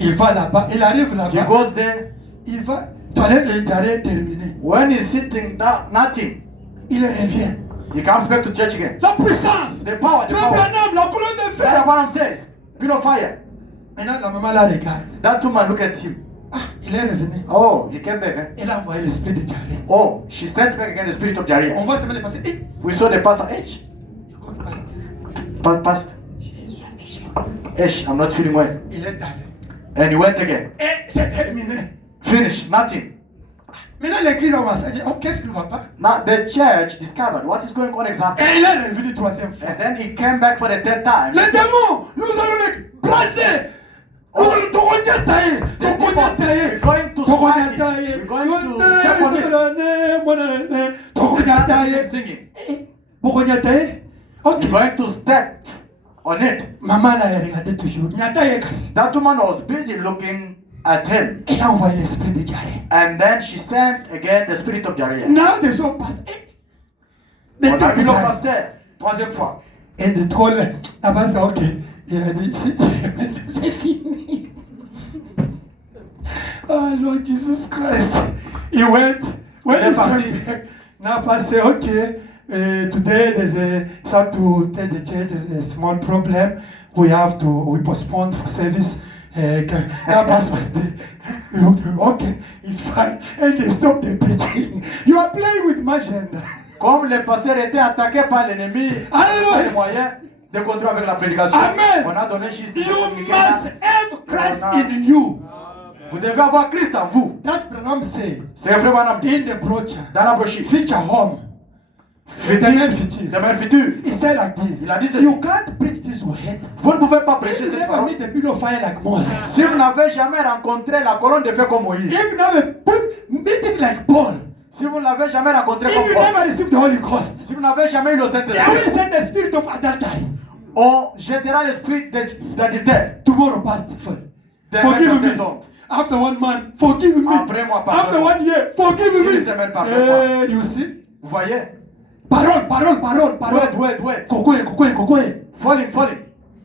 Il va là-bas, il arrive He là-bas. goes there. Il va, toilette et diarrhée terminée. When he's sitting down, nothing. Il revient. He comes back to church again. La puissance. The power, the Tu es power. un homme, la colonne de That's fer. what I'm saying. Pillar of fire. Maintenant, la maman la regarde. That woman, look at him. Il est revenu. Oh, he came back. Eh? Elle a envoyé l'esprit de diarrhée. Oh, she sent back again the spirit of On diarrhea. va se mettre passer. We saw the pastor. H. Pastor. H. I'm not feeling well. Il est allé. And he went again. Et c'est terminé. Finish. Nothing. Maintenant, l'église va se dire, oh, qu'est-ce qui ne va pas? Now the church discovered what is going on exactly. Et il est revenu troisième fois. And then he came back for the third time. Les démons, nous allons les brasser. Nous allons te cognater. Te cognater. We're going to Te smash cognater. it. We're going to step on it. Te cognater. Singing. Vous cognater? Ok. We're going to step on it. Maman l'a regardé toujours. Nyata est cassé. That woman was busy looking at him. Elle a envoyé l'esprit de diarrhée. And then she sent again the spirit of diarrhea. Now the soul passed. On a vu le pasteur, troisième fois. Et le troll, là-bas, c'est ok. Il a dit, c'est fini. Oh Lord Jesus Christ. He went. When he came back, now pastor, okay. Today there's a, have to tell the church there's a small problem. We postponed for service. Now pastor was there. Okay, it's fine. And they stopped the preaching. You are playing with my agenda. Comme le pasteur était attaqué par l'ennemi, Alléluia. les moyens de continuer avec la prédication. Amen. On a donné juste You must have Christ in you. Vous devez avoir Christ en vous. That's Branham say C'est un frère Branham dit in the brochure. dans la brochure. Future home. Éternel futur. Demain futur. He said like this. Il a dit ceci. You can't preach this word. Vous ne pouvez pas If prêcher you cette never parole. meet the pillar of fire like Moses. Si vous n'avez jamais rencontré la colonne de feu comme Moïse. If you never meet it like Paul. Si vous ne l'avez jamais rencontré If comme you Paul. never received the Holy Ghost. Si vous n'avez jamais eu le They will Saint-Esprit. send the spirit of adultery. On jettera l'esprit d'adultère. Tomorrow, Pastor. Forgive me. After 1 month, forgive me. Après moi, pardon. After 1 year, forgive Une me. semaine, pardonne-moi. You see? Vous voyez? Parole. Wait. Kokoe. Falling.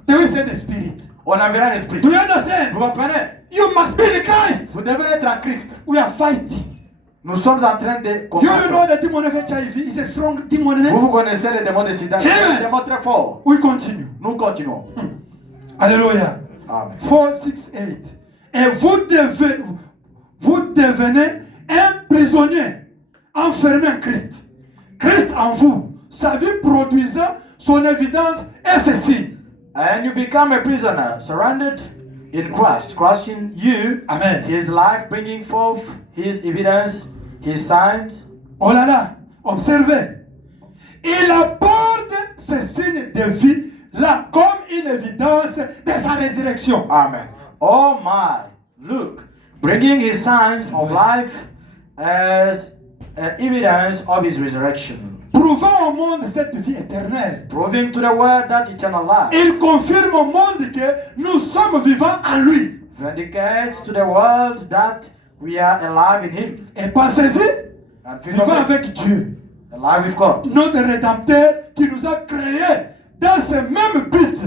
They will send the spirit. On enverra l'esprit. Do you understand? Vous comprenez? You must be in Christ. Vous devez être en Christ. We are fighting. Nous sommes en train de You combattre. know the demon of HIV is a strong demon. Vous connaissez le démon de Sida. C'est un démon très fort. We continue. Nous continuons. Alléluia. Amen. 4, 6, 8. Et vous devenez un prisonnier enfermé en Christ. Christ en vous, sa vie produisant son évidence et ceci. And you become a prisoner, surrounded in Christ, Christ in you. Amen. His life bringing forth his evidence, his signs. Oh là là, observez. Il apporte ces signes de vie là comme une évidence de sa résurrection. Amen. Oh my, look, bringing his signs of life as evidence of his resurrection. Prouvant au monde cette vie éternelle. Proving to the world that eternal life. Il confirme au monde que nous sommes vivants en lui. Vindicates to the world that we are alive in him. Et pensez-y, And vivant avec Dieu, alive with God. notre Rédempteur qui nous a créés dans ce même but.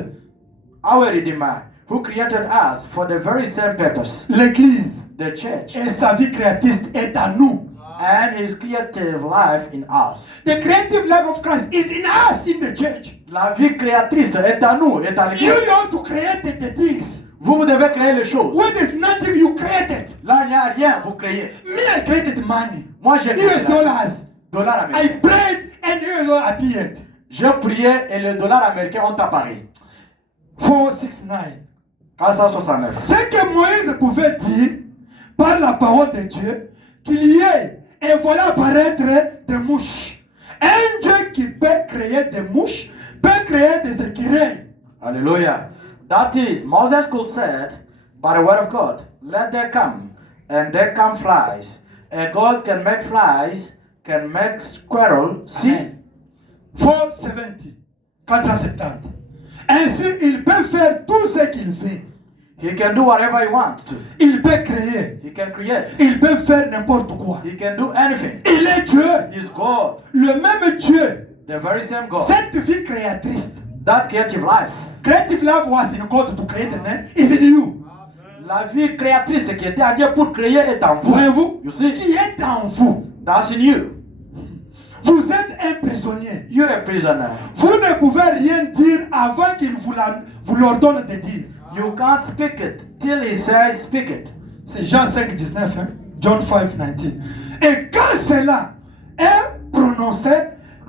Our Redeemer, who created us for the very same purpose. L'Église The church. et sa vie créatrice est à nous. And his creative life in us. The creative life of Christ is in us in the church. La vie créatrice est à nous, est à You l'église. have to create the things. Vous devez créer les choses. Where there's nothing, you create it. Là, il n'y a rien, vous créez. Me, I created money. Moi, j'ai créé US dollars. Dollar I américain. prayed and US dollar appeared. J'ai prié et les dollars américains ont apparu. 469. 469. C'est que Moïse pouvait dire, par la parole de Dieu, qu'il y ait, et voilà apparaître des mouches. Un Dieu qui peut créer des mouches, peut créer des écureuils. Hallelujah. That is, Moses could said, by the word of God, let there come, and there come flies. And God can make flies, can make squirrels. See? Amen. 470. 470. Ainsi, il peut faire tout ce qu'il veut. He can do whatever he wants to. Il peut créer. He can create. Il peut faire n'importe quoi. He can do anything. Il est Dieu. He's God. Le même Dieu. The very same God. Cette vie créatrice. That creative life. Creative life was in God to create the man. Is in you. La vie créatrice qui était à Dieu pour créer est en vous. Voyez-vous? You see? Qui est en vous. That's in you. Vous êtes un prisonnier. You're a prisoner. Vous ne pouvez rien dire avant qu'il vous l'ordonne de dire. You can't speak it till he says speak it. C'est Jean 5, 19, hein? John 5, 19. Et quand cela est prononcé,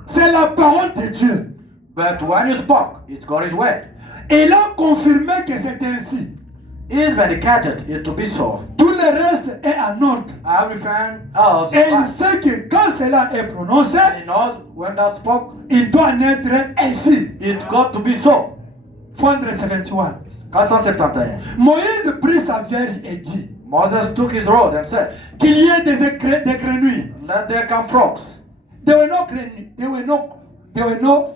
c'est la parole de Dieu. But when you spoke, it's God's word. Et il a confirmé que c'est ainsi. He is vindicated it to be so. Tout le reste est en ordre. Everything else Et is il right. sait que quand cela est prononcé, And he knows when that spoke, il doit naître ainsi. it got to be so. 471. 471. Moïse prit sa vierge et dit Moses took his rod and said, qu'il y ait des grenouilles. let there come frogs. There were no grenouilles. There were no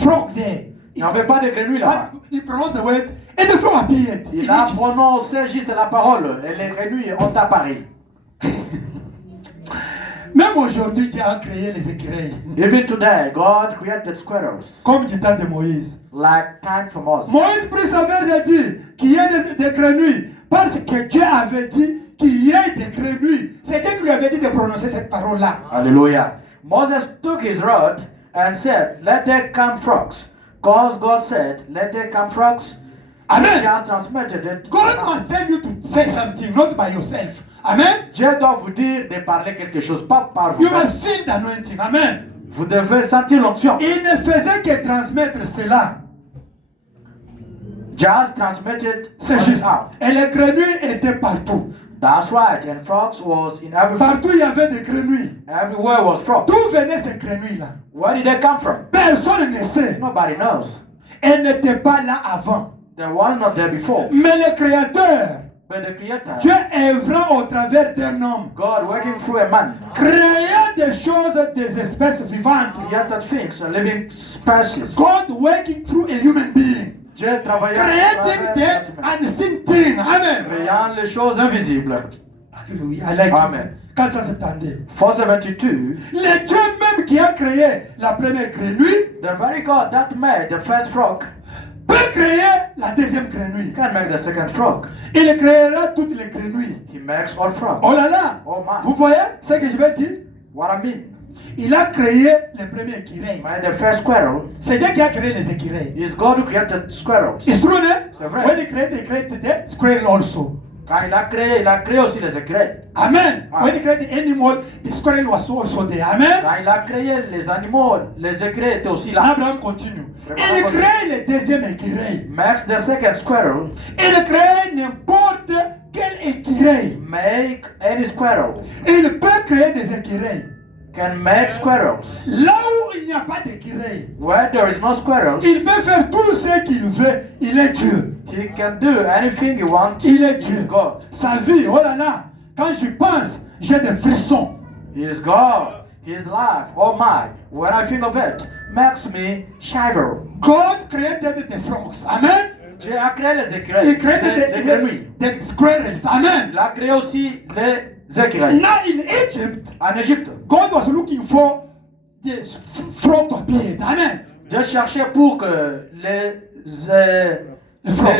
frogs there. Il n'y avait pas de grenouilles là-bas. He pronounced the word and the frog appeared. Il a prononcé juste la parole et les grenouilles ont apparu. Même aujourd'hui, Dieu a créé les écureuils. Even today, God created squirrels Comme du temps de Moïse. like time for Moses. Moïse prit sa verge et dit qu'il y ait des grenouilles. Parce que Dieu avait dit qu'il y ait des grenouilles. C'est Dieu qui lui avait dit de prononcer cette parole-là. Hallelujah. Moses took his rod and said, let there come frogs. Because God said, let there come frogs. Amen. He has transmitted it. God must tell you to say something, not by yourself. Amen. Dieu doit vous dire de parler quelque chose, pas par vous. You must feel the anointing. Amen. Vous devez sentir l'onction. Il ne faisait que transmettre cela. Just transmitted C'est what juste. is out. Et les grenouilles étaient partout. That's right. And frogs was in every Partout il y avait des grenouilles. everywhere was frogs. D'où venaient ces grenouilles-là? Where did they come from? Personne ne sait. Nobody knows. Elles n'étaient pas là avant. They was not there before. Mais le Créateur, But the Creator, Dieu œuvrant au travers d'un homme, God working through a man, créant des choses, des espèces vivantes. created things, living species. God working through a human being. Dieu travaillant Creating the unseen thing. Amen. créant les choses invisibles. Alléluia. I like Amen. it. 472. 472. Le Dieu même qui a créé la première grenouille The very God that made the first frog peut créer la deuxième grenouille. can make the second frog. Il créera toutes les grenouilles. He makes all frogs. Oh là là. Oh my. Vous voyez ce que je vais dire? What I mean? Il a créé les premiers écureuils. Made the first squirrel. C'est Dieu qui a créé les écureuils. Is God who created squirrels. It's true, né? C'est vrai. When he created the squirrel also. Quand il a créé aussi les écureuils. Amen. Ah. When he created the animal, the squirrel was also there. Amen. Quand il a créé les animaux, les écureuils étaient aussi là. Abraham continue. Il crée le deuxième écureuil. Makes the second squirrel. Il crée n'importe quel écureuil. Make any squirrel. Il peut créer des écureuils. Can make squirrels. Là où il n'y a pas d'écureuil, Where there is no squirrels, il peut faire tout ce qu'il veut. Il est Dieu. he can do anything he wants. Il est He Dieu. is God. Sa vie, oh là là, quand j'y pense, j'ai des frissons. He is God. His life, oh my, when I think of it, makes me shiver. God created the frogs. Amen. Dieu a créé les écureuils, He created les grenouilles. the squirrels. Amen. Il a créé aussi les écureuils. Now in Egypt, En Égypte, God was looking for the frog to appear. Amen. Dieu cherchait pour que les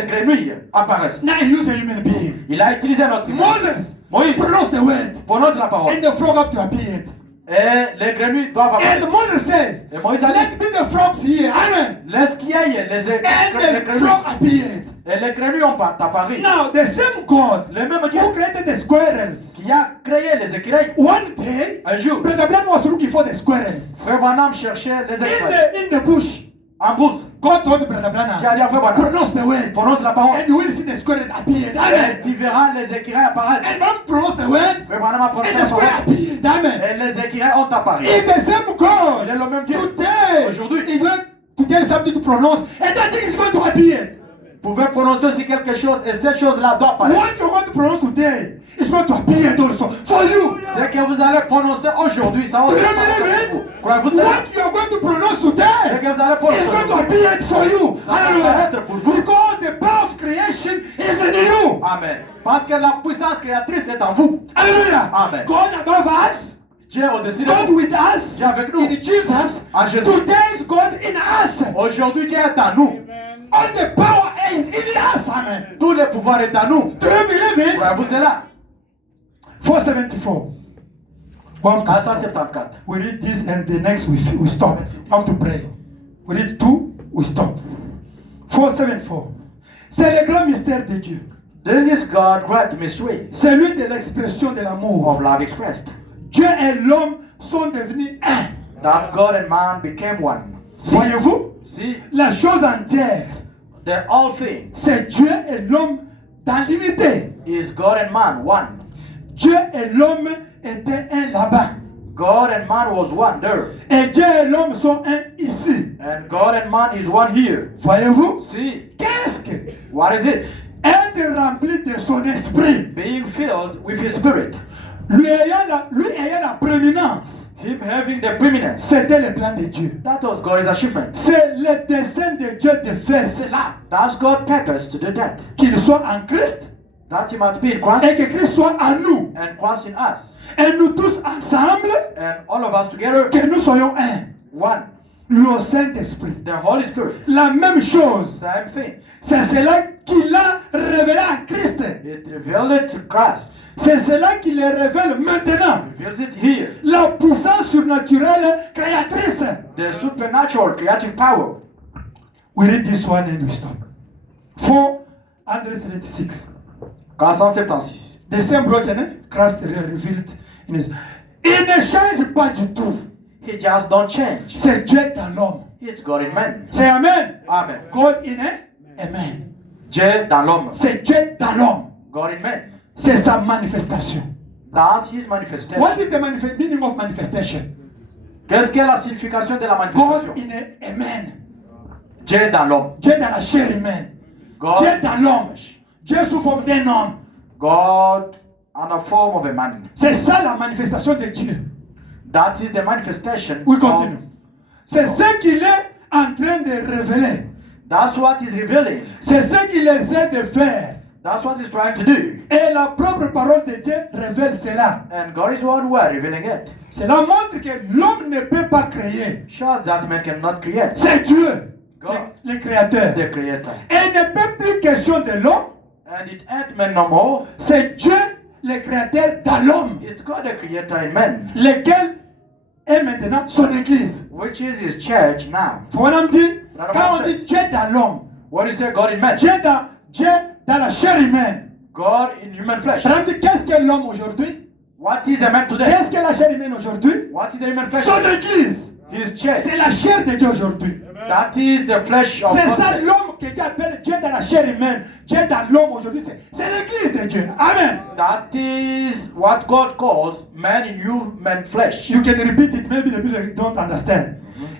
grenouilles apparaissent. Now he used a human being. Il a utilisé notre humain. Moses Moïse pronounced the word, prononce la parole. and the frog have to appear. Et les grenouilles doivent And apparaître. Moses says, Et Moïse a dit, let be the frogs here. Amen. laisse qu'il y ait les And the grenouilles. frog appeared. Et les grenouilles ont apparu. Now, the same God Le même Dieu who created the squirrels. qui a créé les écureuils. One day, Un jour, Brother Branham was looking for the squirrels Frère Branham cherchait les écureuils. in the bush. En brousse. God told Brother Qui a Branham, dit à Frère Branham, pronounce the word, prononce la parole. and you will see the squirrels appear. Et Amen. tu verras les écureuils apparaître. And Branham pronounced the word, Frère Branham a and prononcé the son squirrels nom. appeared. Amen. Et les écureuils ont apparu. It's the same Il God. est le même Dieu. Today, Aujourd'hui. He's going to tell something to pronounce, and that thing is going to appear. Vous pouvez prononcer aussi quelque chose et cette chose-là doit apparaître. What you're going to pronounce today is going to appear also for you. Ce que vous allez prononcer aujourd'hui, ça va Do you apparaître believe pour it? vous. Croyez-vous cela? What you're going to pronounce Ce today que vous allez is prononcer going to aujourd'hui. appear for you. Ça va Hallelujah. apparaître pour vous. Because the power of creation is in you. Amen. Parce que la puissance créatrice est en vous. Hallelujah. Amen. God above us, Dieu au-dessus de God vous. with us, Dieu avec nous. in Jesus. En Jésus. Today is God in us. Aujourd'hui, Dieu est en nous. All the power is in us. Amen. Tout le pouvoir est en nous. Do you believe it? Croyez-vous cela? 474. One, 474. we read this and the next we stop. We have to pray. We read 2, we stop. 474. C'est le grand mystère de Dieu. This is God's great mystery C'est lui de l'expression de l'amour. of love expressed. Dieu et l'homme sont devenus un. That God and man became one. Voyez-vous? See, La chose entière, the all thing c'est Dieu et l'homme dans l'unité. is God and man one. Dieu et l'homme étaient un là-bas. God and man was one there. Et Dieu et l'homme sont un ici. And God and man is one here. Voyez-vous? See, Qu'est-ce que? what is it? Être rempli de son esprit. Being filled with His Spirit. Lui ayant la prééminence. Him having the preeminence. C'était le plan de Dieu. That was God's achievement. C'est le dessein de Dieu de faire cela. That's God's purpose to do that. Qu'il soit en Christ That He might be in Christ et que Christ soit en nous. and Christ in us. Et nous tous ensemble, And all of us together, que nous soyons un. one. Le Saint-Esprit. The Holy Spirit. La même chose. Same thing. C'est cela qu'il a révélé en Christ. It revealed it to Christ. C'est cela qu'il le révèle maintenant. Reveals it here. La puissance surnaturelle créatrice. The supernatural creative power. We read this one and we stop. 476. 476. The same brokenness Christ revealed in his. Il ne change pas du tout. He just don't change. C'est Dieu dans l'homme. It's God in man. C'est Amen. Amen. God in Amen. Dieu dans l'homme. C'est Dieu dans l'homme. God in man. C'est sa manifestation. That's His manifestation. What is the meaning of manifestation? Qu'est-ce que la signification de la God manifestation? in Amen. Dieu dans l'homme. Dieu dans la chair humaine. God, Dieu dans l'homme. Dieu sous forme d'un homme. God on the form of a man. C'est ça la manifestation de Dieu. That is the manifestation. Oui, continue. C'est ce qu'il est en train de révéler. That's what He's revealing. C'est ce qu'il essaie de faire. That's what He's trying to do. Et la propre parole de Dieu révèle cela. And God is one word revealing it. Cela montre que l'homme ne peut pas créer. Shows that man cannot create. C'est Dieu, God, le créateur. the creator. Et il ne peut plus question de l'homme. And it ain't man no more. C'est Dieu, le créateur dans l'homme. It's God the creator in man. Lequel est maintenant son église. Which is His church now. Voilà, quand on dit Dieu dans l'homme, What is it? God in man. Dieu dans la chair humaine. God in human flesh. Voilà, qu'est-ce qu'est l'homme aujourd'hui? What is a man today? Qu'est-ce qu'est la chair humaine aujourd'hui? What is the human flesh? Son église. His church. C'est la chair de Dieu aujourd'hui. That is the flesh of C'est God. ça l'homme que Dieu appelle Dieu dans la chair humaine. Dieu dans l'homme aujourd'hui, c'est l'église de Dieu. Amen. That is what God calls man in human flesh. You can repeat it, maybe the people don't understand.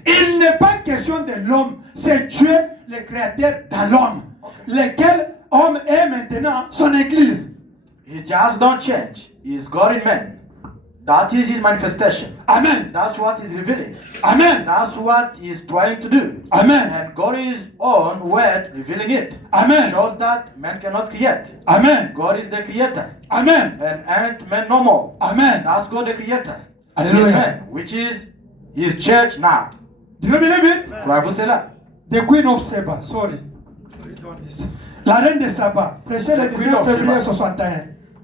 Il n'est pas question de l'homme, c'est Dieu, le créateur dans l'homme, lequel homme est maintenant son église. He just don't change. He's God in man. That is His manifestation. Amen. That's what He's revealing. Amen. That's what He's trying to do. Amen. And God is on word revealing it. Amen. Shows that man cannot create. Amen. God is the creator. Amen. And ain't man no more. Amen. That's God the creator. Hallelujah. Amen. Which is His church now. Do you believe it? Croyez-vous cela? The Queen of Saba, sorry. La reine de Saba, prêché le The Queen 19 of février Sheba. 61.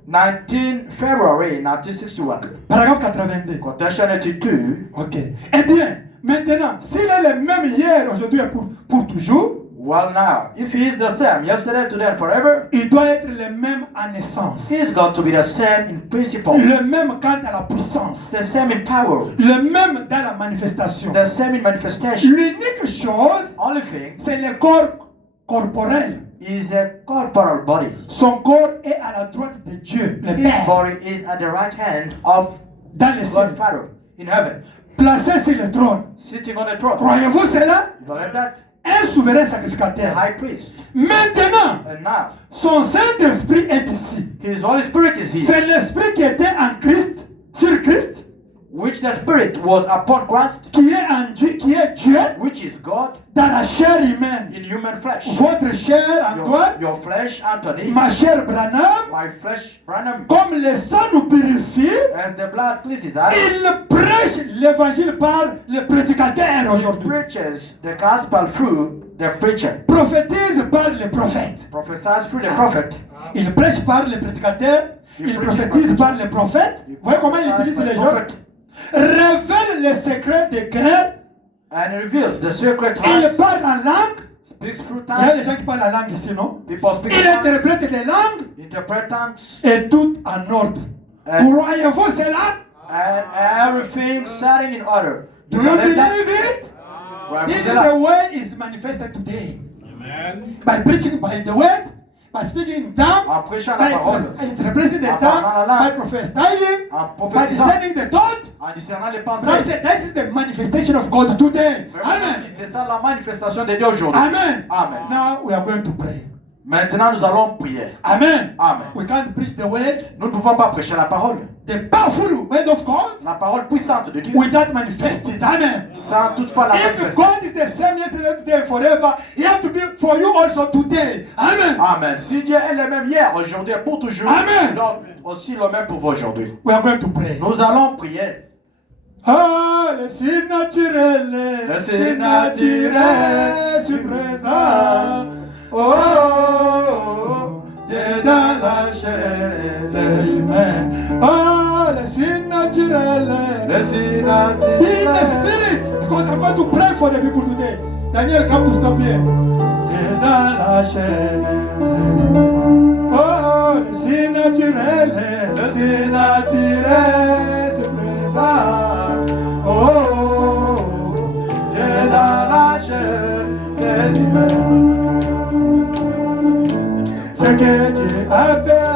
19 February 1961. Paragraphe 82. Quotation 82. Ok. Eh bien, maintenant, s'il est le même hier, aujourd'hui et pour toujours, Well, now, if he is the same yesterday, today, and forever, il doit être le même en essence. he's got to be the same in principle, Le même quant à la puissance. the same in power, Le même dans la manifestation. the same in manifestation. L'unique chose, Only thing c'est le corps corporel. is a corporal body. Son corps est à la droite de Dieu, le His Père, body is at the right hand of dans le God ciel, Father in heaven, placé sur le trône. sitting on the throne. Croyez-vous cela? You believe that? Un souverain The sacrificateur. high priest. Maintenant, And now, son Saint-Esprit est ici. his Holy Spirit is here, C'est l'Esprit qui était en Christ, sur Christ, which the Spirit was upon Christ, qui est en Dieu, qui est Dieu which is God dans la chair humaine. in human flesh. Votre chair, Antoine, Your flesh, Anthony, ma chair, Branham, my flesh, Branham, comme le sang nous purifie, as the blood cleanses us, il prêche l'évangile par le prédicateur aujourd'hui. preaches the gospel through the preacher, Prophétise par le prophète. prophesies through the prophet, Il prêche par le prédicateur, il prophétise par le prophète. Vous voyez comment il utilise les gens? Révèle les secrets des guerres. and reveals the secret Il hearts, parle en langue. speaks through Il y a des tongues, gens qui parlent la langue ici, non? people speak Il in tongues, interprète des langues interpret tongues, et tout en ordre. Croyez-vous cela? and everything setting in order. Do you believe that? believe it? Ouais, This vous is êtes là. the way it's manifested today. By preaching by the word, by speaking in tongues, En prêchant by la parole, interpreting the En tongue, parlant la by langue, prophesying, en by prophétisant, discerning the thought. en discernant les God pensées. said, this is the manifestation of God today. Amen. C'est ça la manifestation de Dieu aujourd'hui. Amen. Amen. Now we are going to pray. Maintenant, nous allons prier. Amen. Amen. We can't preach the word, Nous ne pouvons pas prêcher la parole, the powerful word of God, la parole puissante de Dieu, without manifesting. Amen. sans toutefois la If manifester. God is the same yesterday, today, and forever, He has to be for you also today. Amen. Amen. Si Dieu est le même hier, aujourd'hui et pour toujours, Amen. donc aussi le même pour vous aujourd'hui. We are going to pray. Nous allons prier. Ah, le signe naturel, Le signe naturel, sur présent. Oh, Dieu dans la chair humaine. Ah, le signe naturel. Le signe Be in the naturel. spirit, because I'm going to pray for the people today. Daniel, come to stop here. Dieu dans la chair. Oh, le signe naturel, Le signe naturel, sur présent. oh, Dieu dans la chair, c'est humain. Ce que Dieu a fait